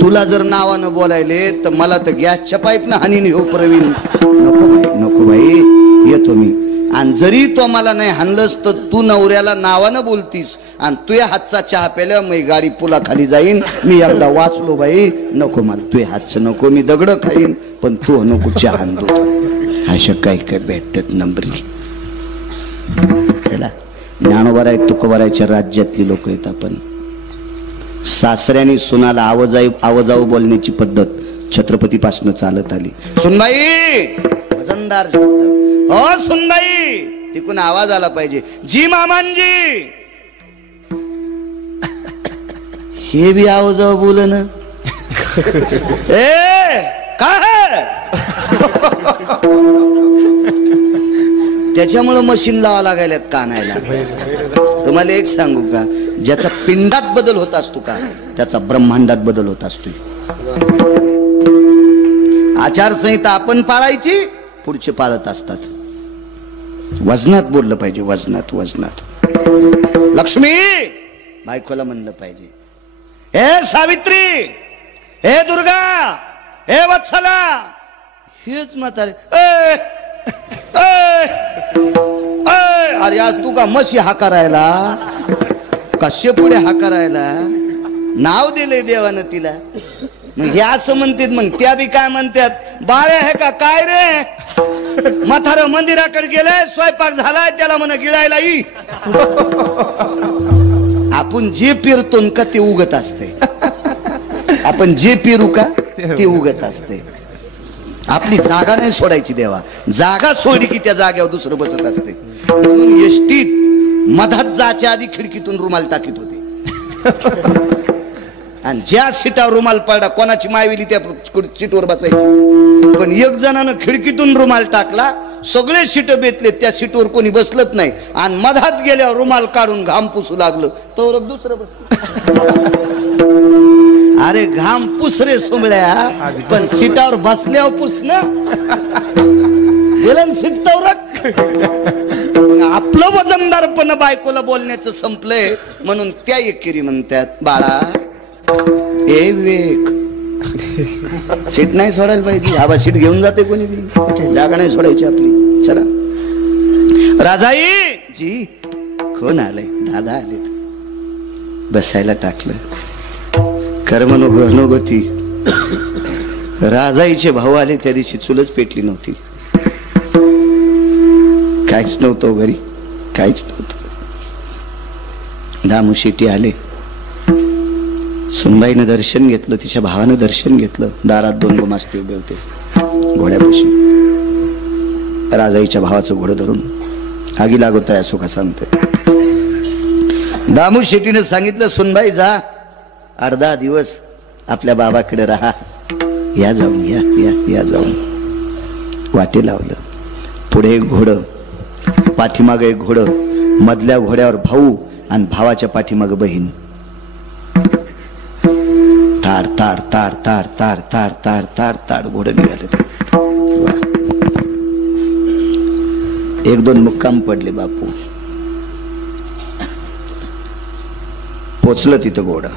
तुला जर नावानं बोलायले तर मला तर गॅसच्या पाईपनं हानीने हो प्रवीण. नको बाई येतो मी. आणि जरी तो मला नाही हाणलंस तर तू नवऱ्याला नावानं बोलतीस आणि तुझ्या हातचा चहा प्यायला मी गाडी पुला खाली जाईन. मी एकदा वाचलो बाई, नको मला तुझ्या हातचं नको, मी दगड खाईन पण तू नको चहा दूध. अशा काही काय भेटत नंबरी. चला ज्ञानोबाराय तुकोबारायच्या राज्यातली लोक आहेत आपण. सासऱ्याने सुनाला आवाजाऊ बोलण्याची पद्धत छत्रपतीपासून चालत आली. सुनबाई वजनदार शब्द. हो सुनबाई तिकून आवाज आला पाहिजे, जी मामांजी. हे बी आवाज बोल ना. ए काय त्याच्यामुळं मशीन लावा लागायला कानायला. तुम्हाला एक सांगू का, ज्याचा पिंडात बदल होत असतो का त्याचा ब्रह्मांडात बदल होत असतो. आचारसंहिता आपण पाळायची, पुढचे पाळत असतात. वजनात बोललं पाहिजे, वजनात वजनात. लक्ष्मी बायकोला म्हणलं पाहिजे, हे सावित्री, हे दुर्गा, हे वत्सला. हेच म्हातारे अरे आज तू का मशी हा करायला, कशे पुढे हा करायला नाव दिलंय देवानं तिला. मग हे असं म्हणतात, मग त्या बी काय म्हणतात, बाळे आहे का काय रे, म्हातारं मंदिराकडे गेलंय, स्वयंपाक झालाय, त्याला म्हण गिळायला ई. आपण जे पेरतो का ते उगत असते, आपण जे पेरू का ते उगत असते. आपली जागा नाही सोडायची देवा, जागा सोडली की त्या जागेवर दुसरं बसत असते. म्हणून एसटीत मधात जायच्या आधी खिडकीतून रुमाल टाकीत होते, आणि ज्या सीटावर रुमाल पडला कोणाची मायविली त्या सीटवर बसायची. पण एक जणानं खिडकीतून रुमाल टाकला, सगळे सीट बेतले, त्या सीटवर कोणी बसलत नाही, आणि मधात गेल्यावर रुमाल काढून घाम पुसू लागलं तर दुसरं बसलं. अरे घाम पुसरे सोमळ्या, पण सीटावर बसल्यावर पुस ना, गेलं सीट तर. आपलं वजनदारपण बायकोला बोलण्याचं संपलंय, म्हणून त्या एकेरी म्हणतात, बाळा ए विवेक, सीट नाही सोडायला पाहिजे. आबा सीट घेऊन जाते कोणी बी, जागा नाही सोडायची आपली. चला राजाई जी, कोण आलंय, दादा आले, बसायला टाकलं. कर्मनुगती राजाईचे भाऊ आले, त्या दिवशी चुलच पेटली नव्हती, काहीच नव्हतं घरी, काहीच नव्हतं. दामू शेट्टी आले, सुनबाईनं दर्शन घेतलं, तिच्या भावानं दर्शन घेतलं. दारात 2 गुमास्ते उभे होते घोड्यापाशी. राजाईच्या भावाचं घोडं धरून आगी लागत आहे असो का सांगतोय. दामू शेट्टीने सांगितलं, सुनबाई जा, अर्धा दिवस आपल्या बाबाकडे राहा, या जाऊन, या या या जाऊन. वाटे लावलं. पुढे एक घोडं, पाठीमागं एक घोडं, मधल्या घोड्यावर भाऊ आणि भावाच्या पाठीमागं बहीण. ताड ताड ताड ताड ताड ताड ताड ताड ताड घोडं निघाले. 1-2 मुक्काम पडले. बापू पोचलं तिथं घोडं.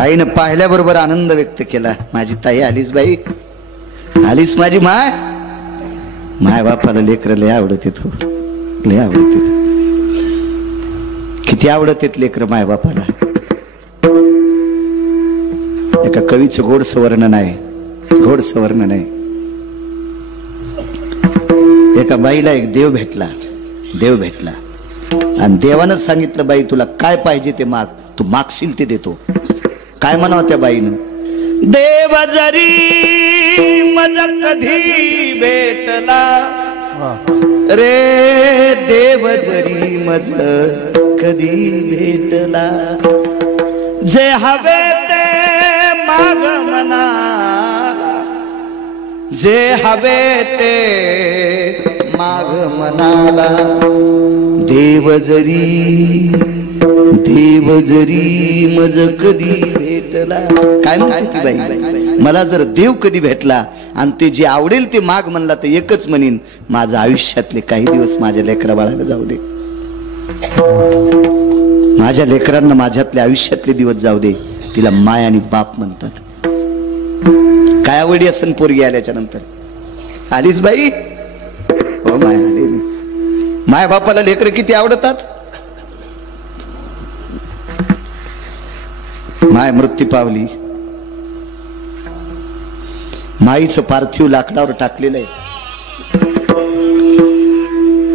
आईनं पाहिल्याबरोबर आनंद व्यक्त केला, माझी ताई आलीस बाई, आलीस माझी माय. माय बापाला लेकर लय आवडते, तू लय आवडते, किती आवडते लेकर माय बापाला. एका कवीचं गोडसं वर्णन आहे, गोडसं वर्णन आहे. एका बाईला एक देव भेटला, देव भेटला, आणि देवानं सांगितलं, बाई तुला काय पाहिजे ते माग, तू मागशील ते देतो. काय म्हणावं त्या बाईनं, देव जरी मज कधी भेटला रे, देव जरी मज कधी भेटला, जे हवे ते माग मना, जे हवे ते माग मनाला. देव जरी मज कधी भेटला. काय म्हणते ती बाई, मला जर देव कधी भेटला आणि ते जे आवडेल ते माग म्हणला तर एकच म्हणीन, माझ्या आयुष्यातले काही दिवस माझ्या लेकरा बाळाला जाऊ दे, माझ्या लेकरांना माझ्यातले आयुष्यातले दिवस जाऊ दे. तिला माय आणि बाप म्हणतात. काय आवडी असन पोरगी आल्याच्या नंतर, आलीच बाई, हो माय आले. माय बापाला लेकर किती आवडतात. माय मृत्यू पावली, माईचं पार्थिव लाकडावर टाकलेलं आहे.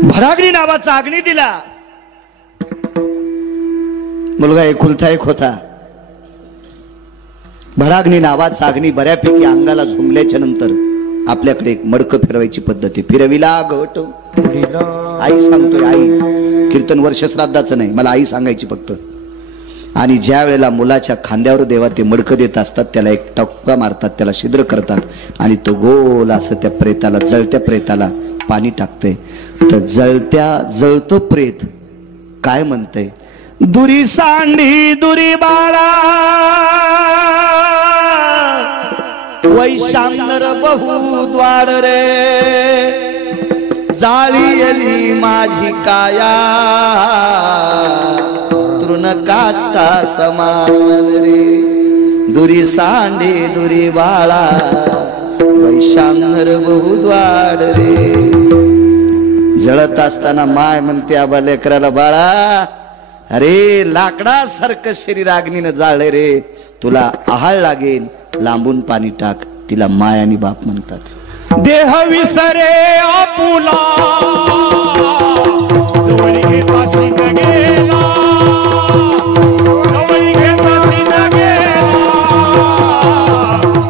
भरागडी नावाचा अग्नी दिला. मुलगा एकुलता एक होता. भराग्नी नावाचा अग्नी बऱ्यापैकी अंगाला झुंबल्याच्या नंतर आपल्याकडे एक मडकं फिरवायची पद्धत आहे. फिरविला घट. आई सांगतोय, आई कीर्तन वर्ष श्राद्धाचं नाही, मला आई सांगायची फक्त. आणि ज्या वेळेला मुलाच्या खांद्यावर देवा ते मडकं देत असतात, त्याला एक टपका मारतात, त्याला छिद्र करतात आणि तो गोल असं त्या प्रेताला, जळत्या प्रेताला पाणी टाकतंय. तर जळतं प्रेत काय म्हणतंय, दुरी सांडी दुरी बाळा वैशांतर बहुद्वार रे, जाळीली माझी काया तृण काष्टा समान रे. दुरी सांडे दुरी बाळा वैशांतर बहुद्वार रे. जळत असताना माय म्हणते आबा लेकराला, बाळा अरे लाकडासारखं शरीर अग्नीनं जाळले रे, तुला आहाळ लागेल, लांबून पाणी टाक. तिला माय आणि बाप म्हणतात. देह विसरे आपुला जवळ घेताशी न गेला, जवळ घेताशी न गेला,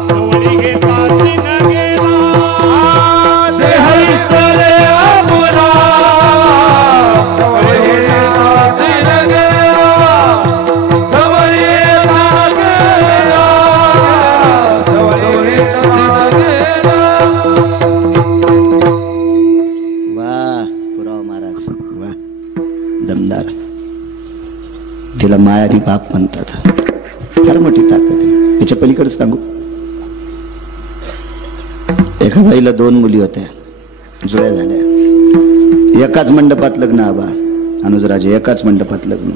जवळ घेताशी न गेला. देह विसरे आपुला जवळ घेताशी न गेला, जवळ घेताशी गेला, जवळ घेताशी न गेला. वाह पुराव महाराज, वाह दमदार. तिला माय आणि बाप म्हणतात. फार मोठी ताकद आहे. याच्या पलीकडे सांगू, एका बाईला 2 मुली होत्या, जुळ्या झाल्या. एकाच मंडपात लग्न, आबा अनुजराजे एकाच मंडपात लग्न.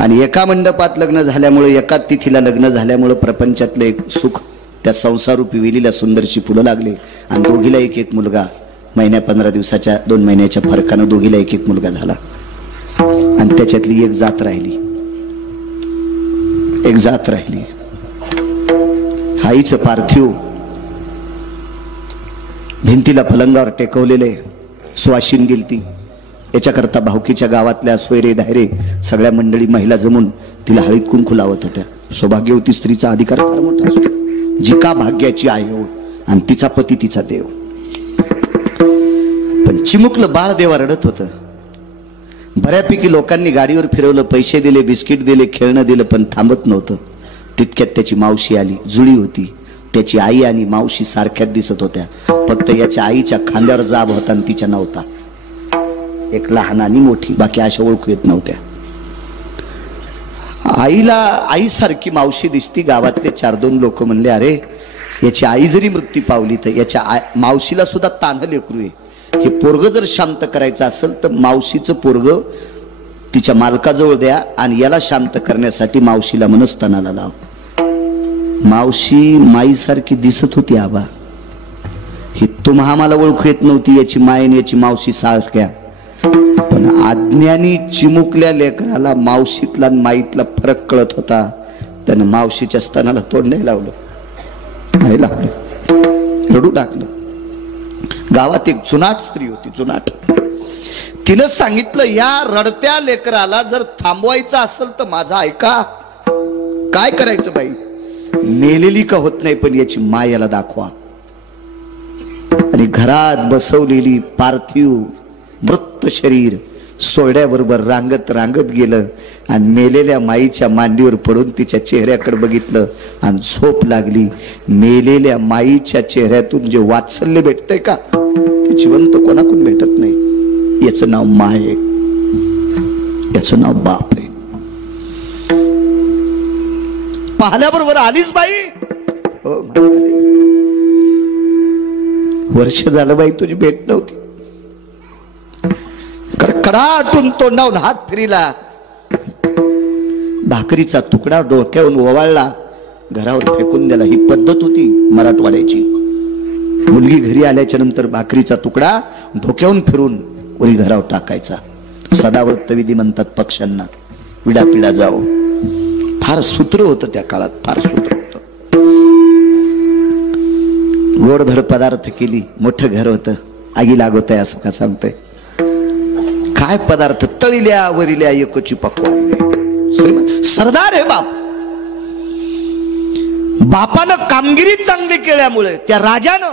आणि एका मंडपात लग्न झाल्यामुळे, एकाच तिथीला लग्न झाल्यामुळे प्रपंचातलं एक सुख त्या संसारूपी वेलीला सुंदरशी फुलं लागले. आणि दोघीला एक एक मुलगा, महिन्या 15 दिवसाच्या 2 महिन्याच्या फरकानं दोघीला एक एक मुलगा झाला. आणि त्याच्यातली एक जात राहिली, एक जात राहिली. आईचं पार्थिव भिंतीला फलंगावर टेकवलेले, सुवाशीन गेलती. याच्याकरता भावकीच्या गावातल्या सोयरे धायरे सगळ्या मंडळी महिला जमून तिला हळीत कुंकू लावत होत्या. सौभाग्यवती स्त्रीचा अधिकार फार मोठा असतो. जिका भाग्याची आहे हो, आणि तिचा पती तिचा देव. पण चिमुकलं बाळ देवा रडत होतं. बऱ्यापैकी लोकांनी गाडीवर फिरवलं, पैसे दिले, बिस्किट दिले, खेळणं दिलं, पण थांबत नव्हतं. तितक्यात त्याची मावशी आली. जुळी होती. त्याची आई आणि मावशी सारख्याच दिसत होत्या, फक्त याच्या आईच्या खांद्यावर जाब होता आणि तिच्या नव्हता. एक लहान आणि मोठी, बाकी अशा ओळखू येत नव्हत्या. आईला आईसारखी मावशी दिसती. गावातले 4-2 लोक म्हणले, अरे याची आई जरी मृत्यू पावली तर याच्या मावशीला सुद्धा तान्ह लेकरू आहे. हे पोरग जर शांत करायचं असेल तर मावशीचं पोरग तिच्या मालकाजवळ द्या आणि याला शांत करण्यासाठी मावशीला मनस्तानाला लाव. मावशी माईसारखी दिसत होती आबा. ही तुम्हा आम्हाला ओळखू येत नव्हती, याची माय आणि याची मावशी सारख्या. पण अज्ञानी चिमुकल्या लेकराला मावशीतला माईतला फरक कळत होता. त्यानं मावशीच्या स्तनाला तोंड नाही लावलं, नाही लावलं, रडू टाकलं. गावात एक जुनाट स्त्री होती, जुनाट. तिनं सांगितलं, या रडत्या लेकराला जर थांबवायचं असेल तर माझा ऐका. काय करायचं बाई, मेलेली का होत नाही पण याची मायाला दाखवा. आणि घरात बसवलेली पार्थिव मृत शरीर सोहळ्याबरोबर रांगत रांगत गेलं आणि मेलेल्या माईच्या मांडीवर पडून तिच्या चेहऱ्याकडे बघितलं आणि झोप लागली. मेलेल्या माईच्या चेहऱ्यातून जे वात्सल्य भेटतंय का, ते जिवंत कोणाकडून भेटत नाही. याचं नाव माय आहे, याचं नाव बाप आहे. पाहल्याबरोबर आलीच बाई. हो, वर्ष झालं बाई तुझी भेट नव्हती. कडकडाटून तोंडावून हात फिरीला. भाकरीचा तुकडा डोक्यावरून ओवाळला, घरावर फेकून दिला. ही पद्धत होती मराठवाड्याची. मुलगी घरी आल्याच्या नंतर भाकरीचा तुकडा डोक्यावरून फिरून कोणी घरावर टाकायचा. सदाव्रत विधी म्हणतात पक्ष्यांना, विडापिडा जाओ. फार सूत्र होतं त्या काळात, फार सूत्र होतं. गोडधड पदार्थ केली. मोठं घर होतं, आगी लागत आहे असं का सांगतोय. काय पदार्थ, तळील्या वरिल्या एकोची पक्वान. श्रीमंत सरदार आहे बाप. बापानं कामगिरी चांगली केल्यामुळे त्या राजानं,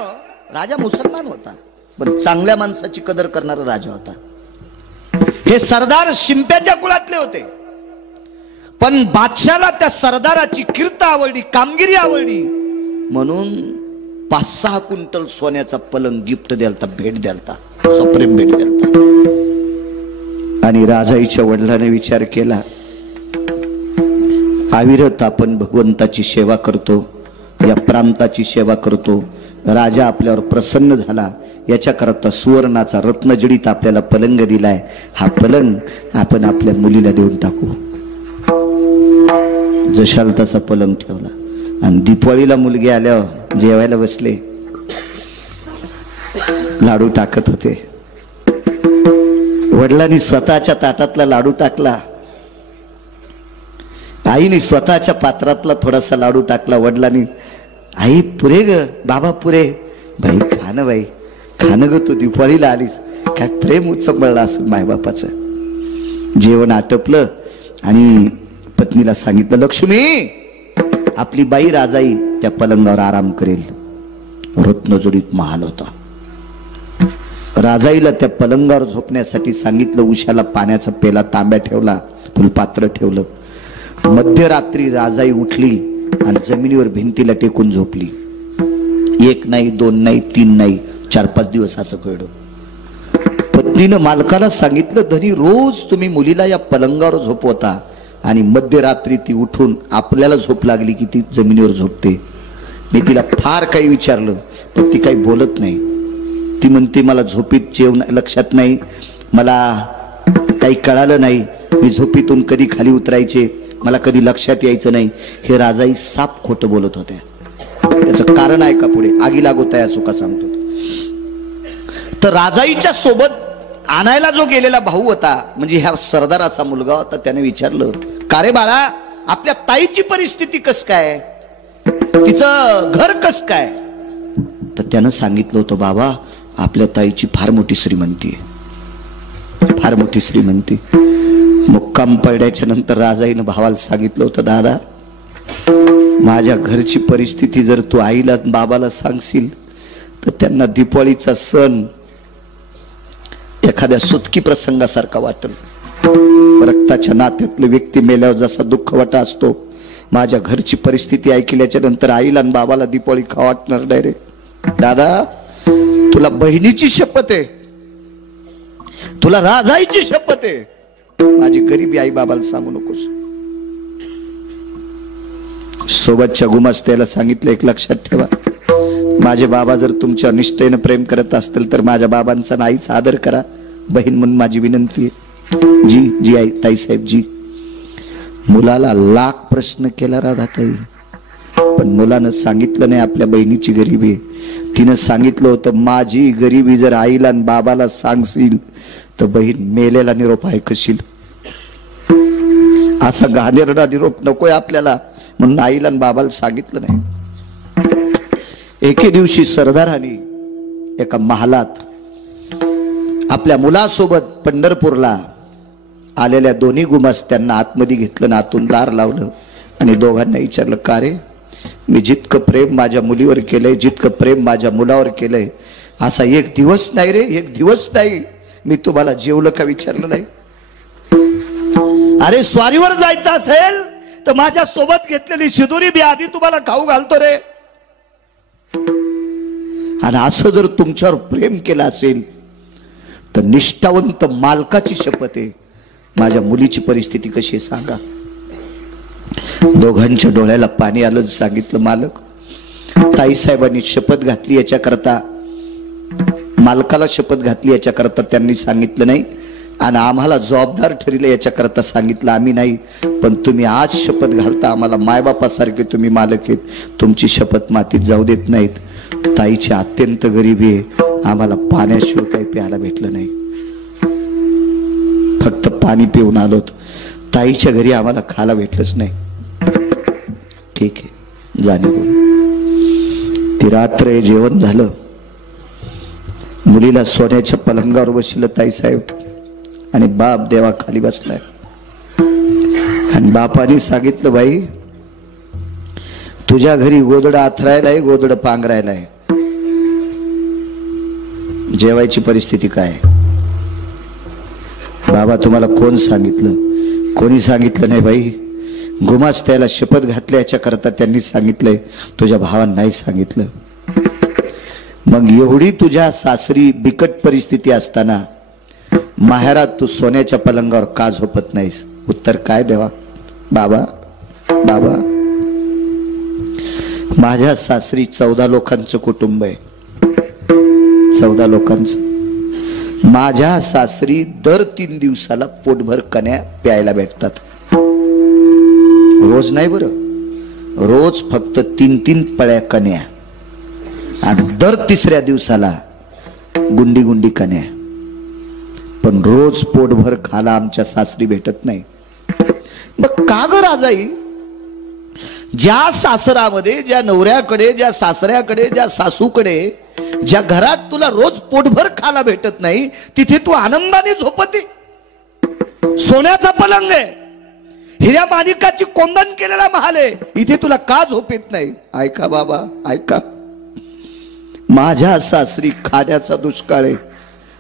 राजा मुसलमान होता पण चांगल्या माणसाची कदर करणारा राजा होता. हे सरदार शिंप्याच्या कुळातले होते, पण बादशाला त्या सरदाराची कीर्त आवडली, कामगिरी आवडली, म्हणून 5-6 क्विंटल सोन्याचा पलंग गिफ्ट द्यालता, भेट द्यालता, सप्रेम भेट द्यालता. आणि राजाईच्या वडिलांनी विचार केला, अविरत आपण भगवंताची सेवा करतो, या प्रांताची सेवा करतो, राजा आपल्यावर प्रसन्न झाला, याच्याकरता सुवर्णाचा रत्नजडीत आपल्याला पलंग दिलाय, हा पलंग आपण आपल्या मुलीला देऊन टाकू. जशाल तसा पलंग ठेवला. आणि दिवाळीला मुलगी आल्यावर जेवायला बसले, लाडू टाकत होते. वडिलांनी स्वतःच्या ताटातला लाडू टाकला, आईने स्वतःच्या पात्रातला थोडासा लाडू टाकला. वडिलांनी, आई पुरे ग, बाबा पुरे. बाई खाणं, बाई खाणं ग, तू दिवाळीला आलीस, काय प्रेम उचंबळला असं मायबापाचं. जेवण आटपलं आणि पत्नीला सांगितलं, लक्ष्मी आपली बाई राजाई त्या पलंगावर आराम करेल. रत्नजोडीत महाल होता. राजाईला त्या पलंगावर झोपण्यासाठी सांगितलं. उशाला पाण्याचा पेला, तांब्या ठेवला, फुलपात्र ठेवलं. मध्यरात्री राजाई उठली आणि जमिनीवर भिंतीला टेकून झोपली. 1 नाही, 2 नाही, 3 नाही, 4-5 दिवस असं घडलं. पत्नीनं मालकाला सांगितलं, धनी रोज तुम्ही मुलीला या पलंगावर झोपवता आणि मध्यरात्री ती उठून आपल्याला झोप लागली की ती जमिनीवर झोपते. मी तिला फार काही विचारलं पण ती काही बोलत नाही. ती म्हणते, मला झोपीत जेवण लक्षात नाही, मला काही कळालं नाही, मी झोपीतून कधी खाली उतरायचे, मला कधी लक्षात यायचं नाही. हे राजाई साप खोटं बोलत होत्या. त्याचं कारण आहे का पुढे, आगी लागोत आहे असो का सांगतो. तर राजाईच्या सोबत आणायला जो गेलेला भाऊ होता, म्हणजे ह्या सरदाराचा मुलगा होता, त्याने विचारलं, का रे बाळा, आपल्या ताईची परिस्थिती कस काय, तिचं घर कस काय. तर त्यानं सांगितलं होतं, बाबा आपल्या ताईची फार मोठी श्रीमंती आहे, फार मोठी श्रीमंती. मुक्काम पडल्याच्या नंतर राजाईनं भावाला सांगितलं होतं, दादा माझ्या घरची परिस्थिती जर तू आईला बाबाला सांगशील तर त्यांना दिवाळीचा सण एखाद्या सुतकी प्रसंगासारखा वाटेल. रक्ताच्या नात्यातले व्यक्ती मेल्यावर जसा दुःखवटा असतो, माझ्या घरची परिस्थिती ऐकल्याच्या नंतर आईला आणि बाबाला दिवाळी खा वाटणार नाही रे. दादा तुला बहिणीची शपथ आहे, तुला राजाईची शपथ आहे, माझी गरीबी आई बाबाला सांगू नकोस. सोबतच्या गुमास्त्याला सांगितलं, एक लक्षात ठेवा, माझे बाबा जर तुमच्या निष्ठेनं प्रेम करत असतील तर माझ्या बाबांचा आईचा आदर करा, बहीण म्हणून माझी विनंती आहे. जी जी आई ताईसाहेब जी. मुलाला लाख प्रश्न केला राधाताई, पण मुलानं सांगितलं नाही आपल्या बहिणीची गरिबी. तिनं सांगितलं होतं, माझी गरिबी जर आईला आणि बाबाला सांगशील तर बहीण मेलेला निरोप ऐकशील. असा घाणेरडा निरोप नकोय आपल्याला, म्हणून आईला आणि बाबाला सांगितलं नाही. एके दिवशी सरदाराने एका महालात आपल्या मुलासोबत पंढरपूरला आलेल्या दोन्ही गुमास्त्यांना आतमध्ये घेतलं, आतून दार लावलं आणि दोघांना विचारलं, का रे, मी जितकं प्रेम माझ्या मुलीवर केलंय, जितकं प्रेम माझ्या मुलावर केलंय, असा एक दिवस नाही रे, एक दिवस नाही मी तुम्हाला जेवलं का विचारलं नाही. अरे स्वारीवर जायचं असेल तर माझ्या सोबत घेतलेली शिदोरी बी आधी तुम्हाला खाऊ घालतो रे. आणि असं जर तुमच्यावर प्रेम केलं असेल तर निष्ठावंत मालकाची शपथ आहे, माझ्या मुलीची परिस्थिती कशी आहे सांगा. दोघांच्या डोळ्याला पाणी आलं. सांगितलं, मालक ताईसाहेबांनी शपथ घातली याच्याकरता, मालकाला शपथ घातली याच्याकरता त्यांनी सांगितलं नाही, आणि आम्हाला जबाबदार ठरले याच्याकरता सांगितलं आम्ही नाही. पण तुम्ही आज शपथ घालता, आम्हाला मायबापासारखे तुम्ही मालक आहेत, तुमची शपथ मातीत जाऊ देत नाहीत. ताईची अत्यंत गरिबी आहे, आम्हाला पाण्याशिवाय काही प्यायला भेटलं नाही, फक्त पाणी पिऊन आलोत, ताईच्या घरी आम्हाला खायला भेटलंच नाही. ठीक आहे जाणे बोल. ती रात्र जेवण झालं, मुलीला सोन्याच्या पलंगावर बसलं ताईसाहेब, आणि बाप देवा खाली बसलाय. आणि बापाने सांगितलं, बाई तुझ्या घरी गोदड आथरायलाय, गोदड पांघरायलाय. जेवायची परिस्थिती काय? बाबा तुम्हाला कोण सांगितलं? कोणी सांगितलं नाही बाई. गुमास्त्याला शपथ घातल्याच्या करता त्यांनी सांगितलंय, तुझ्या भावानं नाही सांगितलं. मग एवढी तुझ्या सासरी बिकट परिस्थिती असताना माहेरात तू सोन्याच्या पलंगावर का झोपत नाहीस? उत्तर काय देवा? बाबा बाबा माझ्या सासरी 14 लोकांचं कुटुंब आहे. 14 लोकांचं. माझ्या सासरी दर 3 दिवसाला पोटभर कन्या प्यायला भेटतात. रोज नाही बरं, रोज फक्त 3-3 पळ्या कन्या आणि दर 3ऱ्या दिवसाला गुंडी गुंडी कन्या. पण रोज पोटभर खाला आमच्या सासरी भेटत नाही. मग का ग राजाई? ज्या सासरामध्ये, ज्या नवऱ्याकडे, ज्या सासऱ्याकडे, ज्या सासूकडे, ज्या घरात तुला रोज पोटभर खाला भेटत नाही, तिथे तू आनंदाने झोपते. सोन्याचा पलंग आहे, हिऱ्या माणिकाची कोंदण केलेला महाल आहे, इथे तुला का झोप येत नाही? ऐका बाबा ऐका, माझ्या सासरी खाण्याचा दुष्काळ आहे,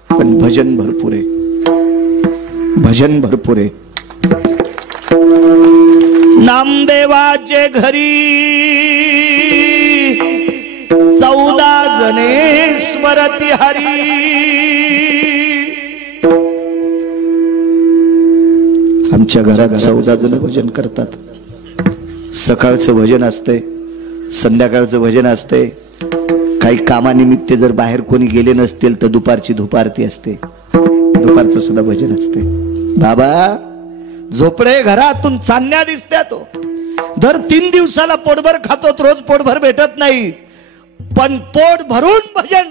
पण भजन भरपूर आहे. भजन भरपूर आहे. नामदेवाचे घरी 14 जणे स्मरती हरी. आमच्या घरात 14 जण भजन करतात. सकाळचं भजन असते, संध्याकाळचं भजन असते. काही कामानिमित्त जर बाहेर कोणी गेले नसतील तर दुपारची धुपारती असते, दुपारचं सुद्धा भजन असते. बाबा झोपडे घरातून चांदण्या दिसत्या. तो दर 3 दिवसाला पोटभर खातो, रोज पोटभर भेटत नाही, पण पोट भरून भजन.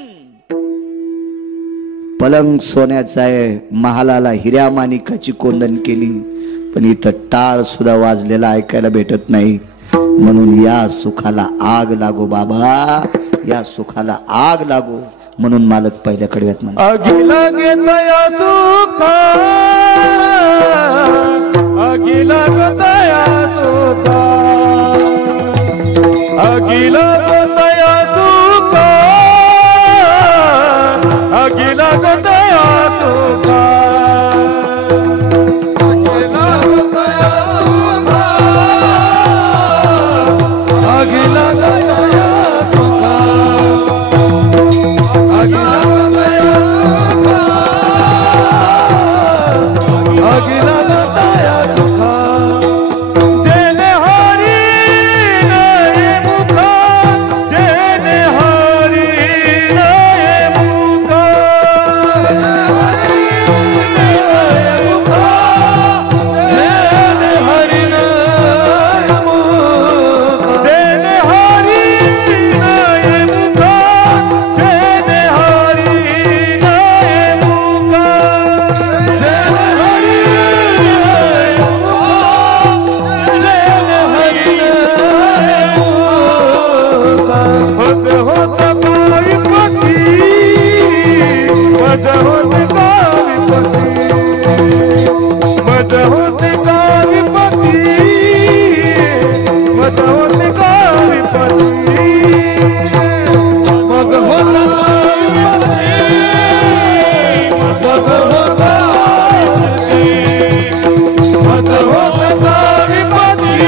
पलंग सोन्याचा आहे, महालाला हिऱ्या माणिकाची कोंदण केली, पण इथं टाळ सुद्धा वाजलेला ऐकायला भेटत नाही. म्हणून या सुखाला आग लागो बाबा, या सुखाला आग लागो. म्हणून मालक पहिल्या कडव्यात म्हणा, अगिला घेतया सुखा, अगिला घेतया सुखा, अगिला घेतया सुखा, अगिला घेतया सुखा, अगिला घेतया सुखा, अगिला घेतया सुखा, अगिला घेतया सुखा, अगिला घेतया सुखा. जेने हरी नये मुखा, जेने हरी नये मुखा, नये मुखा, जेने हरी नये मुखा, जेने हरी नये मुखा, जेने हरी नये मुखा, जेने हरी नये मुखा, जेने हरी नये मुखा. होत होत गावीपती, मज होत गावीपती, मज होत गावीपती, मज होत गावीपती, मग होत गावीपती, मग होत गावीपती, मग होत गावीपती,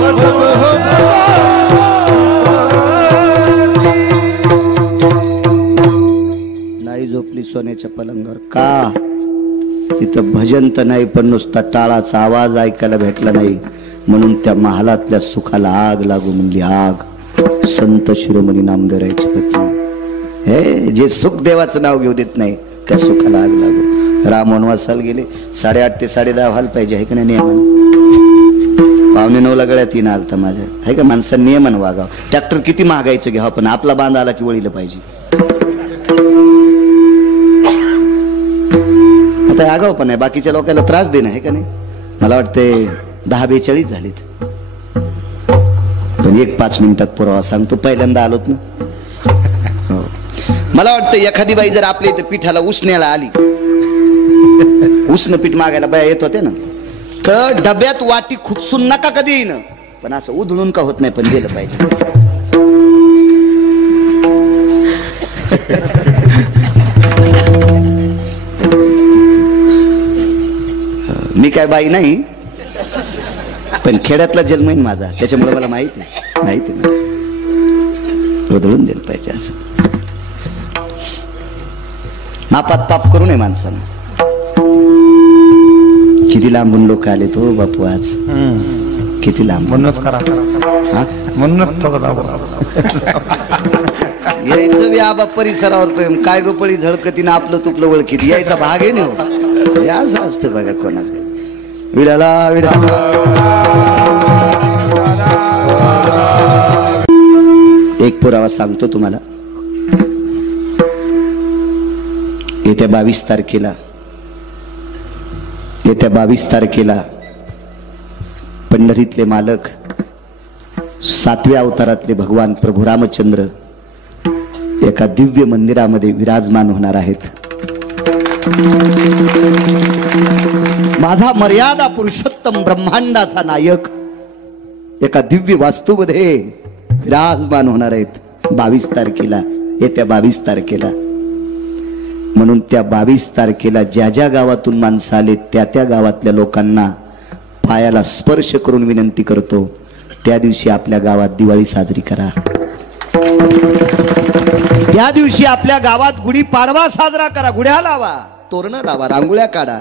मग होत नाही झोपली सोन्याच्या पलंगावर का? तिथं भजन तर नाही, पण नुसता टाळाचा आवाज ऐकायला भेटला नाही. म्हणून त्या महालातल्या सुखाला आग लागू म्हणली आग. संत शिरोमणी नामदेवरायची पत्नी, हे जे सुख देवाचं नाव घेऊ देत नाही, त्या सुखाला आग लागू. राम वनवासाला गेले, 8:30 ते 10:30 व्हायला पाहिजे, आहे का नाही नियमन? 8:45 गळ्यात येणं आलता माझ्या, आहे का? माणसानं नियमन वागावं. ट्रॅक्टर किती महागायचं घ्यावं, पण आपला बांध आला की वळीला पाहिजे. आता आगाव पण आहे, बाकीच्या लोकांना त्रास देणं, आहे का नाही? मला वाटते 10:42 झालीत, पण 1-5 मिनिटात पुरावा सांगतो. पहिल्यांदा आलोत ना. हो. मला वाटतं एखादी बाई जर आपल्या इथं पिठाला उसण्याला आली, उष्ण पीठ मागायला बाया येत होते ना, तर डब्यात वाटी खुपसून नका कधी येईन, पण असं उधळून का होत नाही, पण दिलं पाहिजे. मी काय बाई नाही, पण खेड्यातला जन्म आहे माझा, त्याच्यामुळे मला माहिती नाही. उधळून दिलं पाहिजे असं. मापात पाप करू नये माणसानं. किती लांबून लोक आले तो बापू आज, किती लांब. म्हणूनच करा, म्हणूनच यायचं बी आबा परिसरावर प्रेम, काय गो पळी झळकतीनं आपलं तुपलं ओळखीत यायचा भाग आहे ना. हे असं असतं बघा कोणाचं. विडाला एक पुरावा सांगतो तुम्हाला. येत्या 22 तारखेला पंढरीतले मालक, 7व्या अवतारातले भगवान प्रभू रामचंद्र एका दिव्य मंदिरामध्ये विराजमान होणार आहेत. माझा मर्यादा पुरुषोत्तम ब्रह्मांडाचा नायक एका दिव्य वास्तूमध्ये विराजमान होणार आहेत 22 तारखेला, येत्या 22 तारखेला. म्हणून त्या 22 तारखेला ज्या ज्या गावातून माणसं आले त्या गावातल्या लोकांना पायाला स्पर्श करून विनंती करतो, त्या दिवशी आपल्या गावात दिवाळी साजरी करा. त्या दिवशी आपल्या गावात गुढीपाडवा साजरा करा. गुढ्या लावा, तोरणं लावा, रांगोळ्या काढा.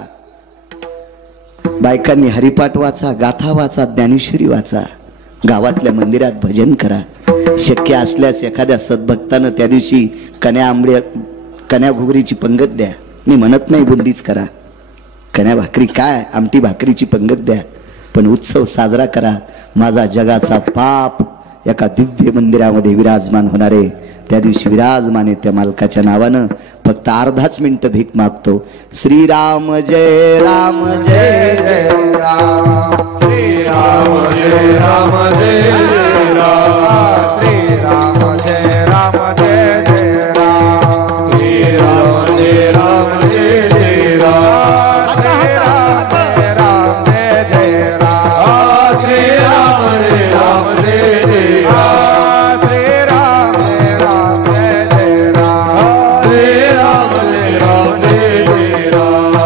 बायकांनी हरिपाठ वाचा, गाथा वाचा, ज्ञानेश्वरी वाचा. गावातल्या मंदिरात भजन करा. शक्य असल्यास एखाद्या सद्भक्तानं त्या दिवशी कन्या घुगरीची पंगत द्या. मी म्हणत नाही बुंदीच करा, कन्या भाकरी काय, आमटी भाकरीची पंगत द्या, पण उत्सव साजरा करा. माझा जगाचा बाप एका दिव्य मंदिरामध्ये विराजमान होणारे त्या दिवशी विराजमान आहे. त्या मालकाच्या नावानं फक्त अर्धाच मिनिट भीक मागतो. श्रीराम जय राम जय जय राम, श्रीराम जय राम जय जय राम, श्रीराम जय राम जय जय राम, श्रीराम जय राम जय जय राम, श्रीराम जय राम जय जय राम, श्रीराम जय राम जय जय राम, श्रीराम जय राम जय जय राम, श्रीराम जय राम जय जय राम, श्रीराम जय राम जय जय राम,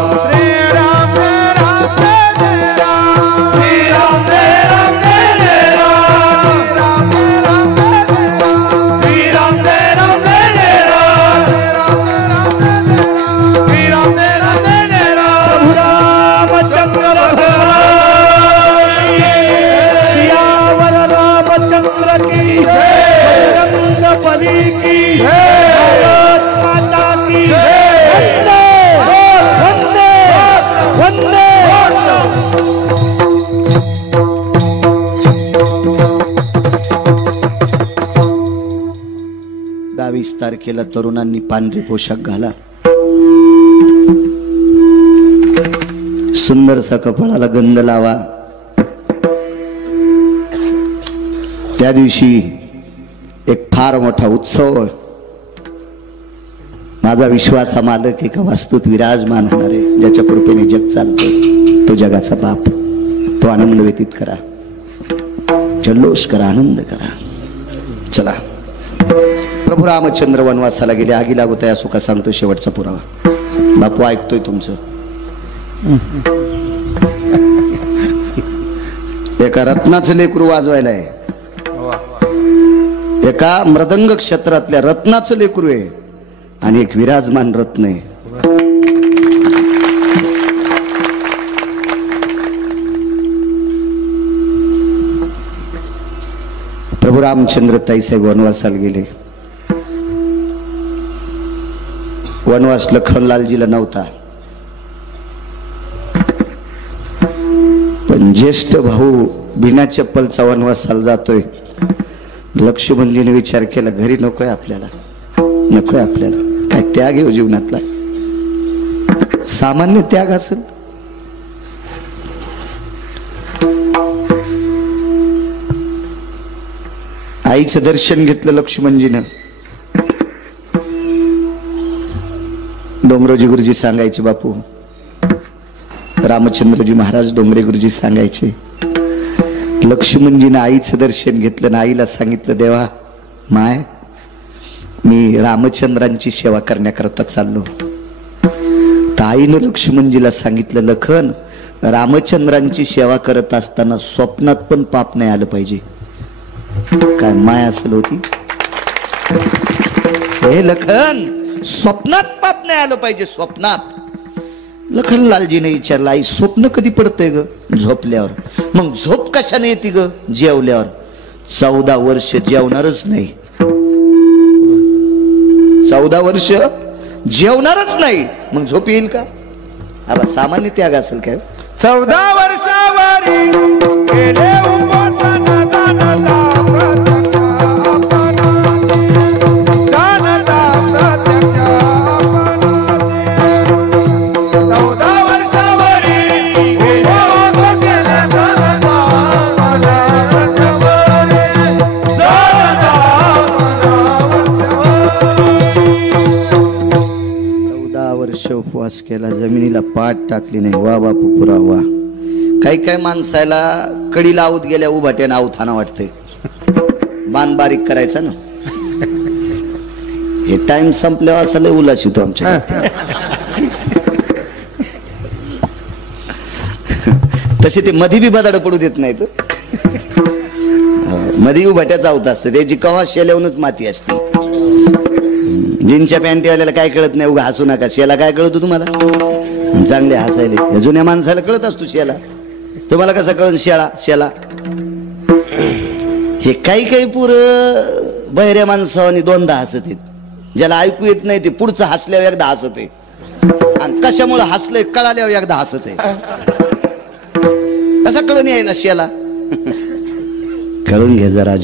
श्रीराम जय राम जय जय राम, श्रीराम जय राम जय जय राम, श्रीराम जय राम जय जय राम, प्रभु रामचंद्र सियावर रामचंद्र की जय, बजरंग बली की जय, भारत माता की जय, वंदे वंदे वंदे. 22 तारखेला तरुणांनी पांढरे पोशाख घाला. सुंदरसा कपाळाला गंध लावा. त्या दिवशी एक फार मोठा उत्सव माझा विश्वाचा मालक एका वास्तूत विराजमान होणार आहे. ज्याच्या कृपेने जग चालतं तो जगाचा बाप. तो आनंद व्यतीत करा, जल्लोष करा, आनंद करा. चला, प्रभू रामचंद्र वनवासाला गेले. आगी लागू या सुखा सांगतो शेवटचा पुरावा. बापू ऐकतोय तुमचं. एका रत्नाचं लेकरू वाजवायला आहे. एका मृदंग क्षेत्रातल्या रत्नाचं लेकरू आहे आणि एक विराजमान रत्न आहे. प्रभू रामचंद्र ताईसाहेब वनवासाला गेले. वनवास लखनलालजीला नव्हता, पण ज्येष्ठ भाऊ बिना चप्पलचा वनवासाला जातोय. लक्ष्मणजीने विचार केला, घरी नकोय आपल्याला, नकोय आपल्याला. काय त्याग आहे जीवनातला? सामान्य त्याग असेल. आईचं दर्शन घेतलं लक्ष्मणजीनं. डोंगरोजी गुरुजी सांगायचे, बापू रामचंद्रजी महाराज डोंगरे गुरुजी सांगायचे, लक्ष्मणजीनं आईचं दर्शन घेतलं ना आईला सांगितलं, देवा माय मी रामचंद्रांची सेवा करण्याकरता चाललो. तर आईनं लक्ष्मणजीला सांगितलं, लखन रामचंद्रांची सेवा करत असताना स्वप्नात पण पाप नाही आलं पाहिजे. काय माय असेल होती हे लखन, स्वप्नात पाप नाही आलं पाहिजे, स्वप्नात. लखनलालजीने विचारलं, आई स्वप्न कधी पडतंय ग? झोपल्यावर. मग झोप कशाने येते ग? जेवल्यावर. 14 वर्ष जेवणारच नाही, 14 वर्ष जेवणारच नाही, मग झोप येईल का? आबा सामान्य त्याग असेल काय? 14 वर्षावरी केले उपोषण दानता प्रत्यक्ष अपनाते, दानता प्रत्यक्ष अपनाते. 14 वर्षावरी केले उपोषण दानता मनावरती, दानता मनावरती. 14 वर्ष उपवास केला, जमिनीला पाठ टाकली नाही. वा बापू पुरा वा. काही काही माणसाला कडी लावत गेल्या उभाट्यानं आवथाना वाटते. बाण बारीक करायचा ना. हे टाइम संपल्यावर असं लय उल्हास होतो आमच्या. तसे ते मधी बी बदाड पडू देत नाहीत. मधी उभाट्याच आवत असते, त्याची कवा शेल्यावूनच माती असते. जीनच्या पॅन्टीवाल्याला काय कळत नाही, उगा हसू नका. शेला काय कळतो तुम्हाला? चांगले हसायले. जुन्या माणसाला कळत असतो शेला, तुम्हाला कसं कळत शेळा शेला? हे काही काही पुर बहिऱ्या माणसावानी दोनदा हसत आहेत. ज्याला ऐकू येत नाही ते पुढचं हसल्यावर एकदा हसत आहे, आणि कशामुळे हसलंय कळाल्यावर एकदा हसत आहे. कसा कळून यायला शेला? कळून घे जरा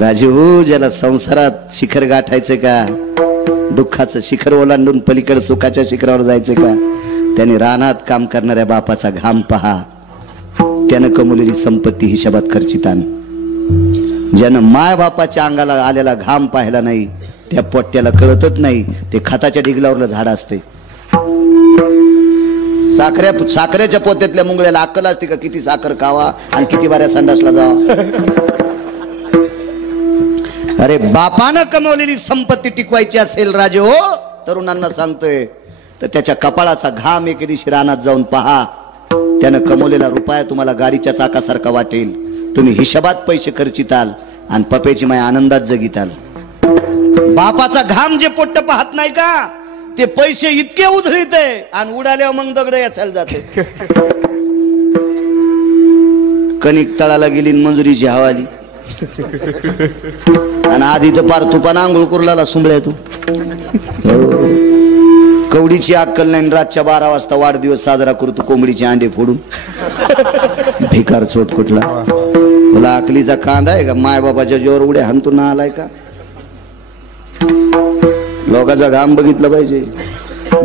राजू, ज्याला संसारात शिखर गाठायचं का, दुःखाचं शिखर ओलांडून पलीकडे सुखाच्या शिखरावर जायचं का, त्याने रानात काम करणाऱ्या बापाचा घाम पहा. त्यानं कमवलेली संपत्ती हिशोबात खर्चित आण. ज्यानं माय बापाच्या अंगाला आलेला घाम पाहिला नाही, त्या पोट्याला कळतच नाही ते खताच्या ढिगलावरलं झाड असते. साखरेच्या पोत्यातल्या मुंगळ्याला अक्कल असते का किती साखर खावा आणि किती बाऱ्या संडासला जावा? अरे बापानं कमवलेली संपत्ती टिकवायची असेल राजे हो, तरुणांना सांगतोय, तर त्याच्या कपाळाचा घाम एके दिवशी रानात जाऊन पहा. त्यानं कमवलेला रुपया तुम्हाला गाडीच्या चाकासारखा वाटेल. तुम्ही हिशोबात पैसे खर्चिताल आणि पप्याची माय आनंदात जगिताल. बापाचा घाम जे पोट्ट पाहत नाही का, ते पैसे इतके उधळीते आणि उडाल्यावर मग दगड याचायला जाते. कणिक तळाला गेली मंजुरीची हवाली, आणि आधी तर पार तुपाना आंघोळ कुरलाला सुंबळ्या तू. कवडीची अक्कल नाही, रातच्या 12 वाजता वाढदिवस साजरा करतो कोंबडीचे अंडे फोडून. भिकार चोट कुठला? तुला अकलीचा कांदा आहे का? माय बाबाच्या जोर उड्या हंतून ना आलाय का? लोकांचा घाम बघितला पाहिजे.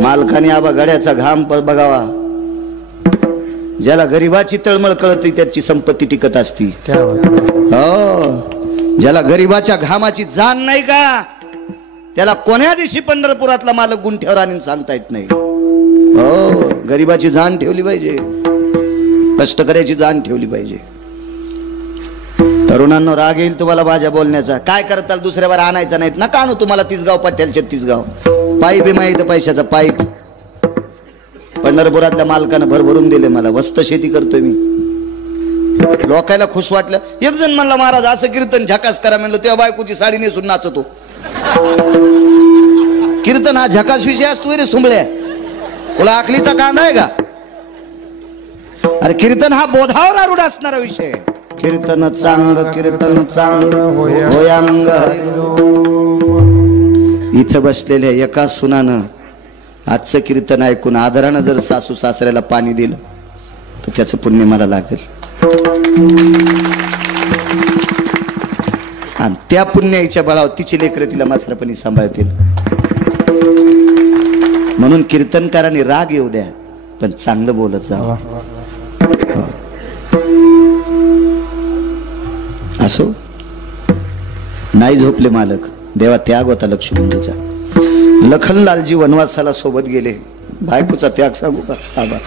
मालकाने आबा गड्याचा घाम बघावा. ज्याला गरीबाची तळमळ कळते त्याची संपत्ती टिकत असती. हो, ज्याला गरीबाच्या घामाची जाण नाही का, त्याला कोण्या दिवशी पंढरपुरातला मालक गुंठ्यावर आणून सांगता येत नाही. हो, गरीबाची जाण ठेवली पाहिजे, कष्टकऱ्याची जाण ठेवली पाहिजे. तरुणांनो, राग येईल तुम्हाला माझ्या बोलण्याचा. काय करताल? दुसऱ्या बार आणायचा नाहीत ना, का आणू तुम्हाला 30 गाव पट्ट्याल 36 गाव पाईप माहिती पैशाचा पाईप. पंढरपुरातल्या मालकानं भरभरून दिले मला. वस्त शेती करतोय मी. लोकायला खुश वाटलं. एक जण म्हणला, महाराज असं कीर्तन झकास करा. म्हणलं तेव्हा बायकोची साडी नेसून नाचतो. कीर्तन हा झकास विषय असतो रे सुंबळ्या. तुला अकलीचा कांदा आहे का? अरे कीर्तन हा बोधावर आरूढ असणारा विषय. कीर्तन चांग होयांग. इथं बसलेल्या एका सुनानं आजचं कीर्तन ऐकून आदरानं जर सासू सासऱ्याला पाणी दिलं तर त्याचं पुण्य मला लागेल. आणि त्या पुण्याच्या बळावर तिची लेकरं तिला म्हातारपणी सांभाळतील. म्हणून कीर्तनकारांनी राग येऊ द्या, पण चांगलं बोलत जावं. असो, नाही झोपले मालक. देवा त्याग होता लक्ष्मणजीचा. लखनलालजी वनवासाला सोबत गेले. बायकोचा त्याग सांगू का? आबा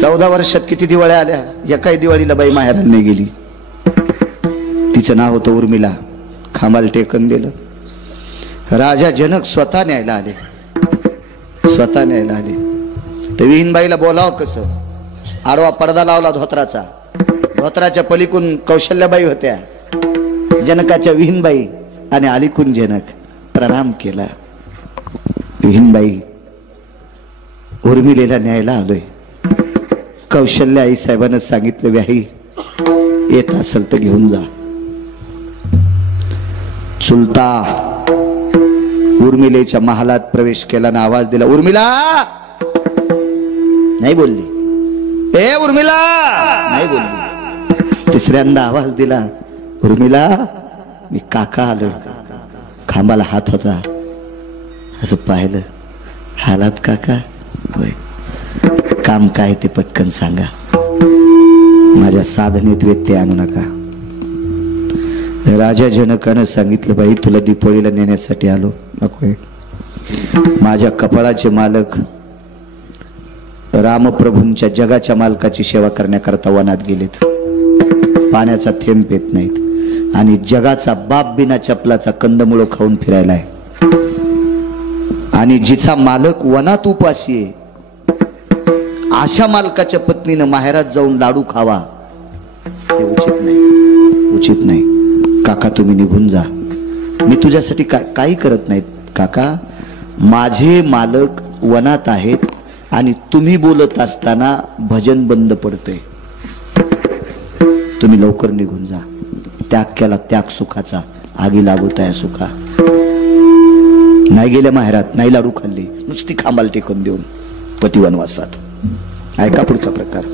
14 वर्षात किती दिवाळ्या आल्या, एकाही दिवाळीला बाई माहेराला नाही गेली. तिचं नाव होतं उर्मिला. खांबाला टेकन दिलं. राजा जनक स्वतः न्यायला आले. तर विहीनबाईला बोलावं कसं? आडवा पडदा लावला धोत्राचा. धोत्राच्या पलीकून कौशल्याबाई होत्या, जनकाच्या विहीनबाई, आणि अलीकून जनक. प्रणाम केला. विहीनबाई, उर्मिलेला न्यायला आलोय. कौशल्या आई साहेबांना सांगितलं, व्याही येत असेल तर घेऊन जा. चुलता उर्मिलेच्या महालात प्रवेश केला ना आवाज दिला, उर्मिला. नाही बोलली. ए उर्मिला, नाही बोलली. तिसऱ्यांदा आवाज दिला, उर्मिला, मी काका आलोय. खांबाला हात होता. असं पाहिलं, हालात काका? होय. काम काय ते पटकन सांगा, माझ्या साधनेत व्यत्यय आणू नका. राजा जनकानं सांगितलं, बाई तुला दीपोळीला नेण्यासाठी आलो. नकोय. माझ्या कपाळाचे मालक रामप्रभूंच्या जगाच्या मालकाची सेवा करण्याकरता वनात गेलेत. पाण्याचा थेंब पेत नाहीत आणि जगाचा बाप बिना चपलाचा कंदमुळं खाऊन फिरायलाय. आणि जिचा मालक वनात उपाशी आहे, अशा मालकाच्या पत्नीनं माहेरात जाऊन लाडू खावा, हे उचित नाही, उचित नाही. काका तुम्ही निघून जा. मी तुझ्यासाठी काही करत नाहीत काका. माझे मालक वनात आहेत आणि तुम्ही बोलत असताना भजन बंद पडतंय. तुम्ही लवकर निघून जा. त्याग केला त्याग सुखाचा, आगी लागत आहे सुखा. नाही गेल्या माहेरात, नाही लाडू खाल्ली, नुसती खांबाला टेकून देऊन पती वनवासात. ऐका पुढचा प्रकार.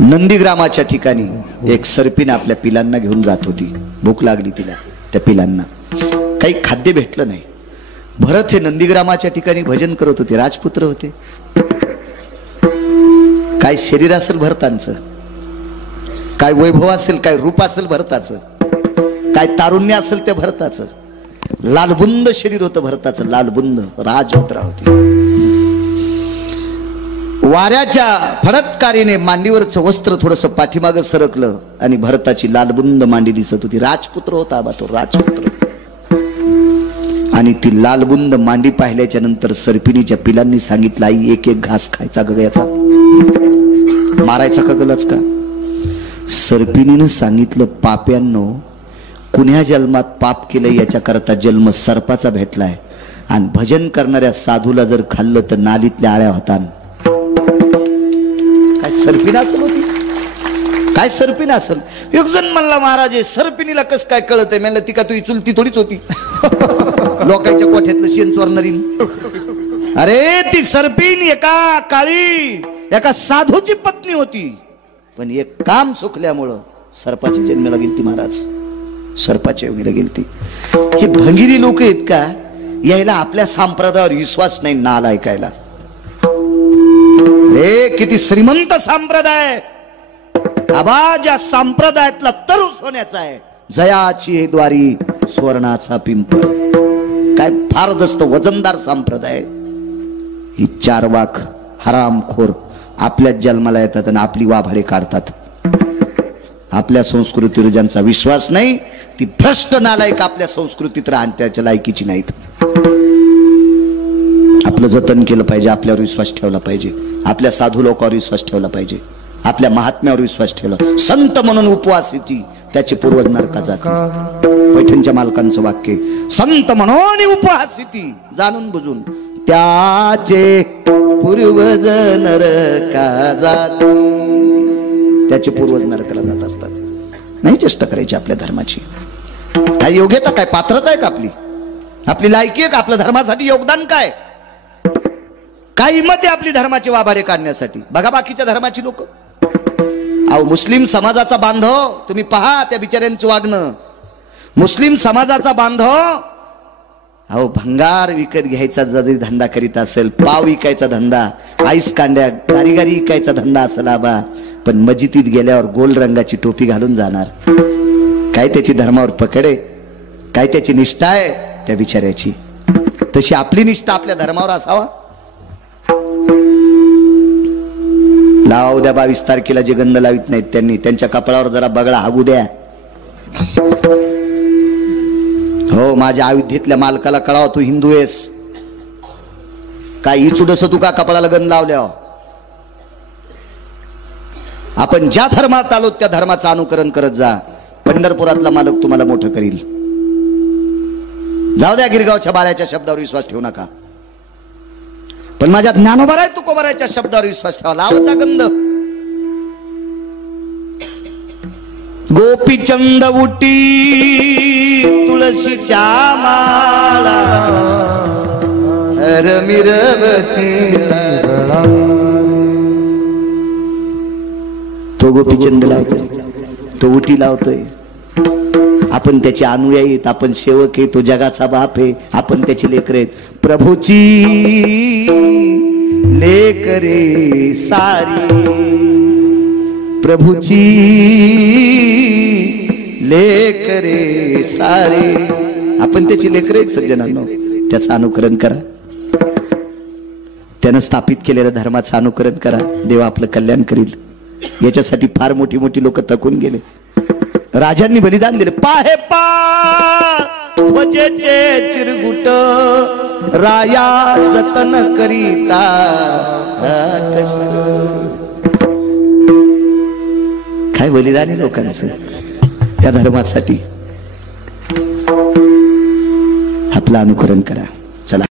नंदीग्रामाच्या ठिकाणी एक सर्पीन आपल्या पिलांना घेऊन जात होती. भूक लागली तिला. त्या पिलांना काही खाद्य भेटलं नाही. भरत हे नंदीग्रामाच्या ठिकाणी भजन करत होते. राजपुत्र होते. काय शरीर असेल भरतांचं, काय वैभव असेल, काय रूप असेल भरताचं, काय तारुण्य असेल त्या भरताचं. लालबुंद शरीर होतं भरताचं, लालबुंद. राजमुद्रा होती. वाऱ्याच्या फडतकारीने मांडीवरचं वस्त्र थोडस पाठीमागं सरकलं आणि भरताची लालबुंद मांडी दिसत होती. राजपुत्र होता बा तो, राजपुत्र. आणि ती लालबुंद मांडी पाहिल्याच्या नंतर सर्पिणीच्या पिलांनी सांगितलं, आई एक एक घास खायचा ग याचा, मारायचा का गलच का? सर्पिणीनं सांगितलं, पाप्यांनो, कुण्या जन्मात पाप केलं याच्या करता जन्म सर्पाचा भेटलाय. आणि भजन करणाऱ्या साधूला जर खाल्लं तर नालीतल्या आळ्या होता. काय सर्पिण असेल होती? काय सर्पिण असेल? एक जण म्हणला, महाराज सर्पिणीला कस काय कळत आहे? म्हणलं, ती का तुझी चुलती थोडीच होती, लोकांच्या कोठ्यातलं शेण चोरणारी. अरे ती सर्पिण एका काळी एका साधूची पत्नी होती. पण एक काम चुकल्यामुळं सर्पाची जन्माला गेलती महाराज. सर्पाच्या योनीला गेलती. हे भंगिरी लोक आहेत का? यायला आपल्या संप्रदायावर विश्वास नाही. नाल ऐकायला रे किती श्रीमंत संप्रदाय. आवाज या संप्रदायातला तरु सोन्याचा आहे. जयाची हे द्वारी सुवर्णाचा पिंपळ. काय फार दस्त वजनदार संप्रदाय. ही चार वाक हरामखोर आपल्याच जन्माला येतात आणि आपली वाभाडे काढतात. आपल्या संस्कृतीवर ज्यांचा विश्वास नाही ती भ्रष्ट नालायक आपल्या संस्कृतीत राहण्याच्या लायकीची नाहीत. आपलं जतन केलं पाहिजे. आपल्यावर विश्वास ठेवला पाहिजे. आपल्या साधू लोकांवर विश्वास ठेवला पाहिजे. आपल्या महात्म्यावर विश्वास ठेवला. संत म्हणून उपवास येते, त्याचे पूर्वज नरकात जाते. पैठणच्या मालकांचं वाक्य, संत म्हणून उपवास येते, जाणून बुजून त्याचे पूर्वज नरका जाते. त्याचे पूर्वज नरकाला जात असतात. नाही चेष्टा करायची आपल्या धर्माची. काय योग्यता, काय पात्रता आहे का आपली? आपली लायकी आहे का? आपल्या धर्मासाठी योगदान काय? काय हिंमत आहे आपली धर्माचे वाभाडे काढण्यासाठी? बघा बाकीच्या धर्माची लोक. अहो मुस्लिम समाजाचा बांधव तुम्ही पहा त्या बिचाऱ्यांचं वागणं. मुस्लिम समाजाचा बांधव अहो भंगार विकत घ्यायचा जरी धंदा करीत असेल, पाव विकायचा धंदा, आईस कांड्या कारिगारी विकायचा धंदा असेल आबा, पण मस्जिदीत गेल्यावर गोल रंगाची टोपी घालून जाणार. काय त्याची धर्मावर पकड आहे? काय त्याची निष्ठा आहे त्या बिचाऱ्याची? तशी आपली निष्ठा आपल्या धर्मावर असावा. लावा उद्या 22 तारखेला जे गंध लावित नाहीत त्यांनी त्यांच्या कपाळावर जरा बगळा हागू द्या. हो, माझ्या अयोध्येतल्या मालकाला कळाव तू हिंदू आहेस काय इचुडस तू का कपाळाला गंध लावल्या. आपण ज्या धर्मात आलो त्या धर्माचं अनुकरण करत जा. पंढरपुरातला मालक तुम्हाला मोठं करील. जाऊ द्या गिरगावच्या बाळ्याच्या शब्दावर विश्वास ठेवू नका, पण माझ्या ज्ञानोबाराय तुकोबारायच्या शब्दावर विश्वास ठेवा. लावचा गंध. गोपीचंद उटी तुळशीच्या माळा रमिरवती. तो गोपीचंद लावतोय, तो उटी लावतोय. आपण त्याचे अनुयायी आहेत, आपण सेवक आहे. तो जगाचा बाप आहे, आपण त्याचे लेकर आहेत. प्रभूची लेकरे सारी, प्रभूची लेकरे सारे. आपण त्याची लेकर आहेत सज्जनांनो. त्याचं अनुकरण करा. त्यानं स्थापित केलेल्या धर्माचं अनुकरण करा. देव आपलं कल्याण करील. याच्यासाठी फार मोठी मोठी लोक थकून गेले. राजांनी बलिदान दिले. पाहे ध्वजेचे चिरगुट राया जतन करीता. काय बलिदान आहे लोकांचं या धर्मासाठी. आपलं अनुकरण करा. चला.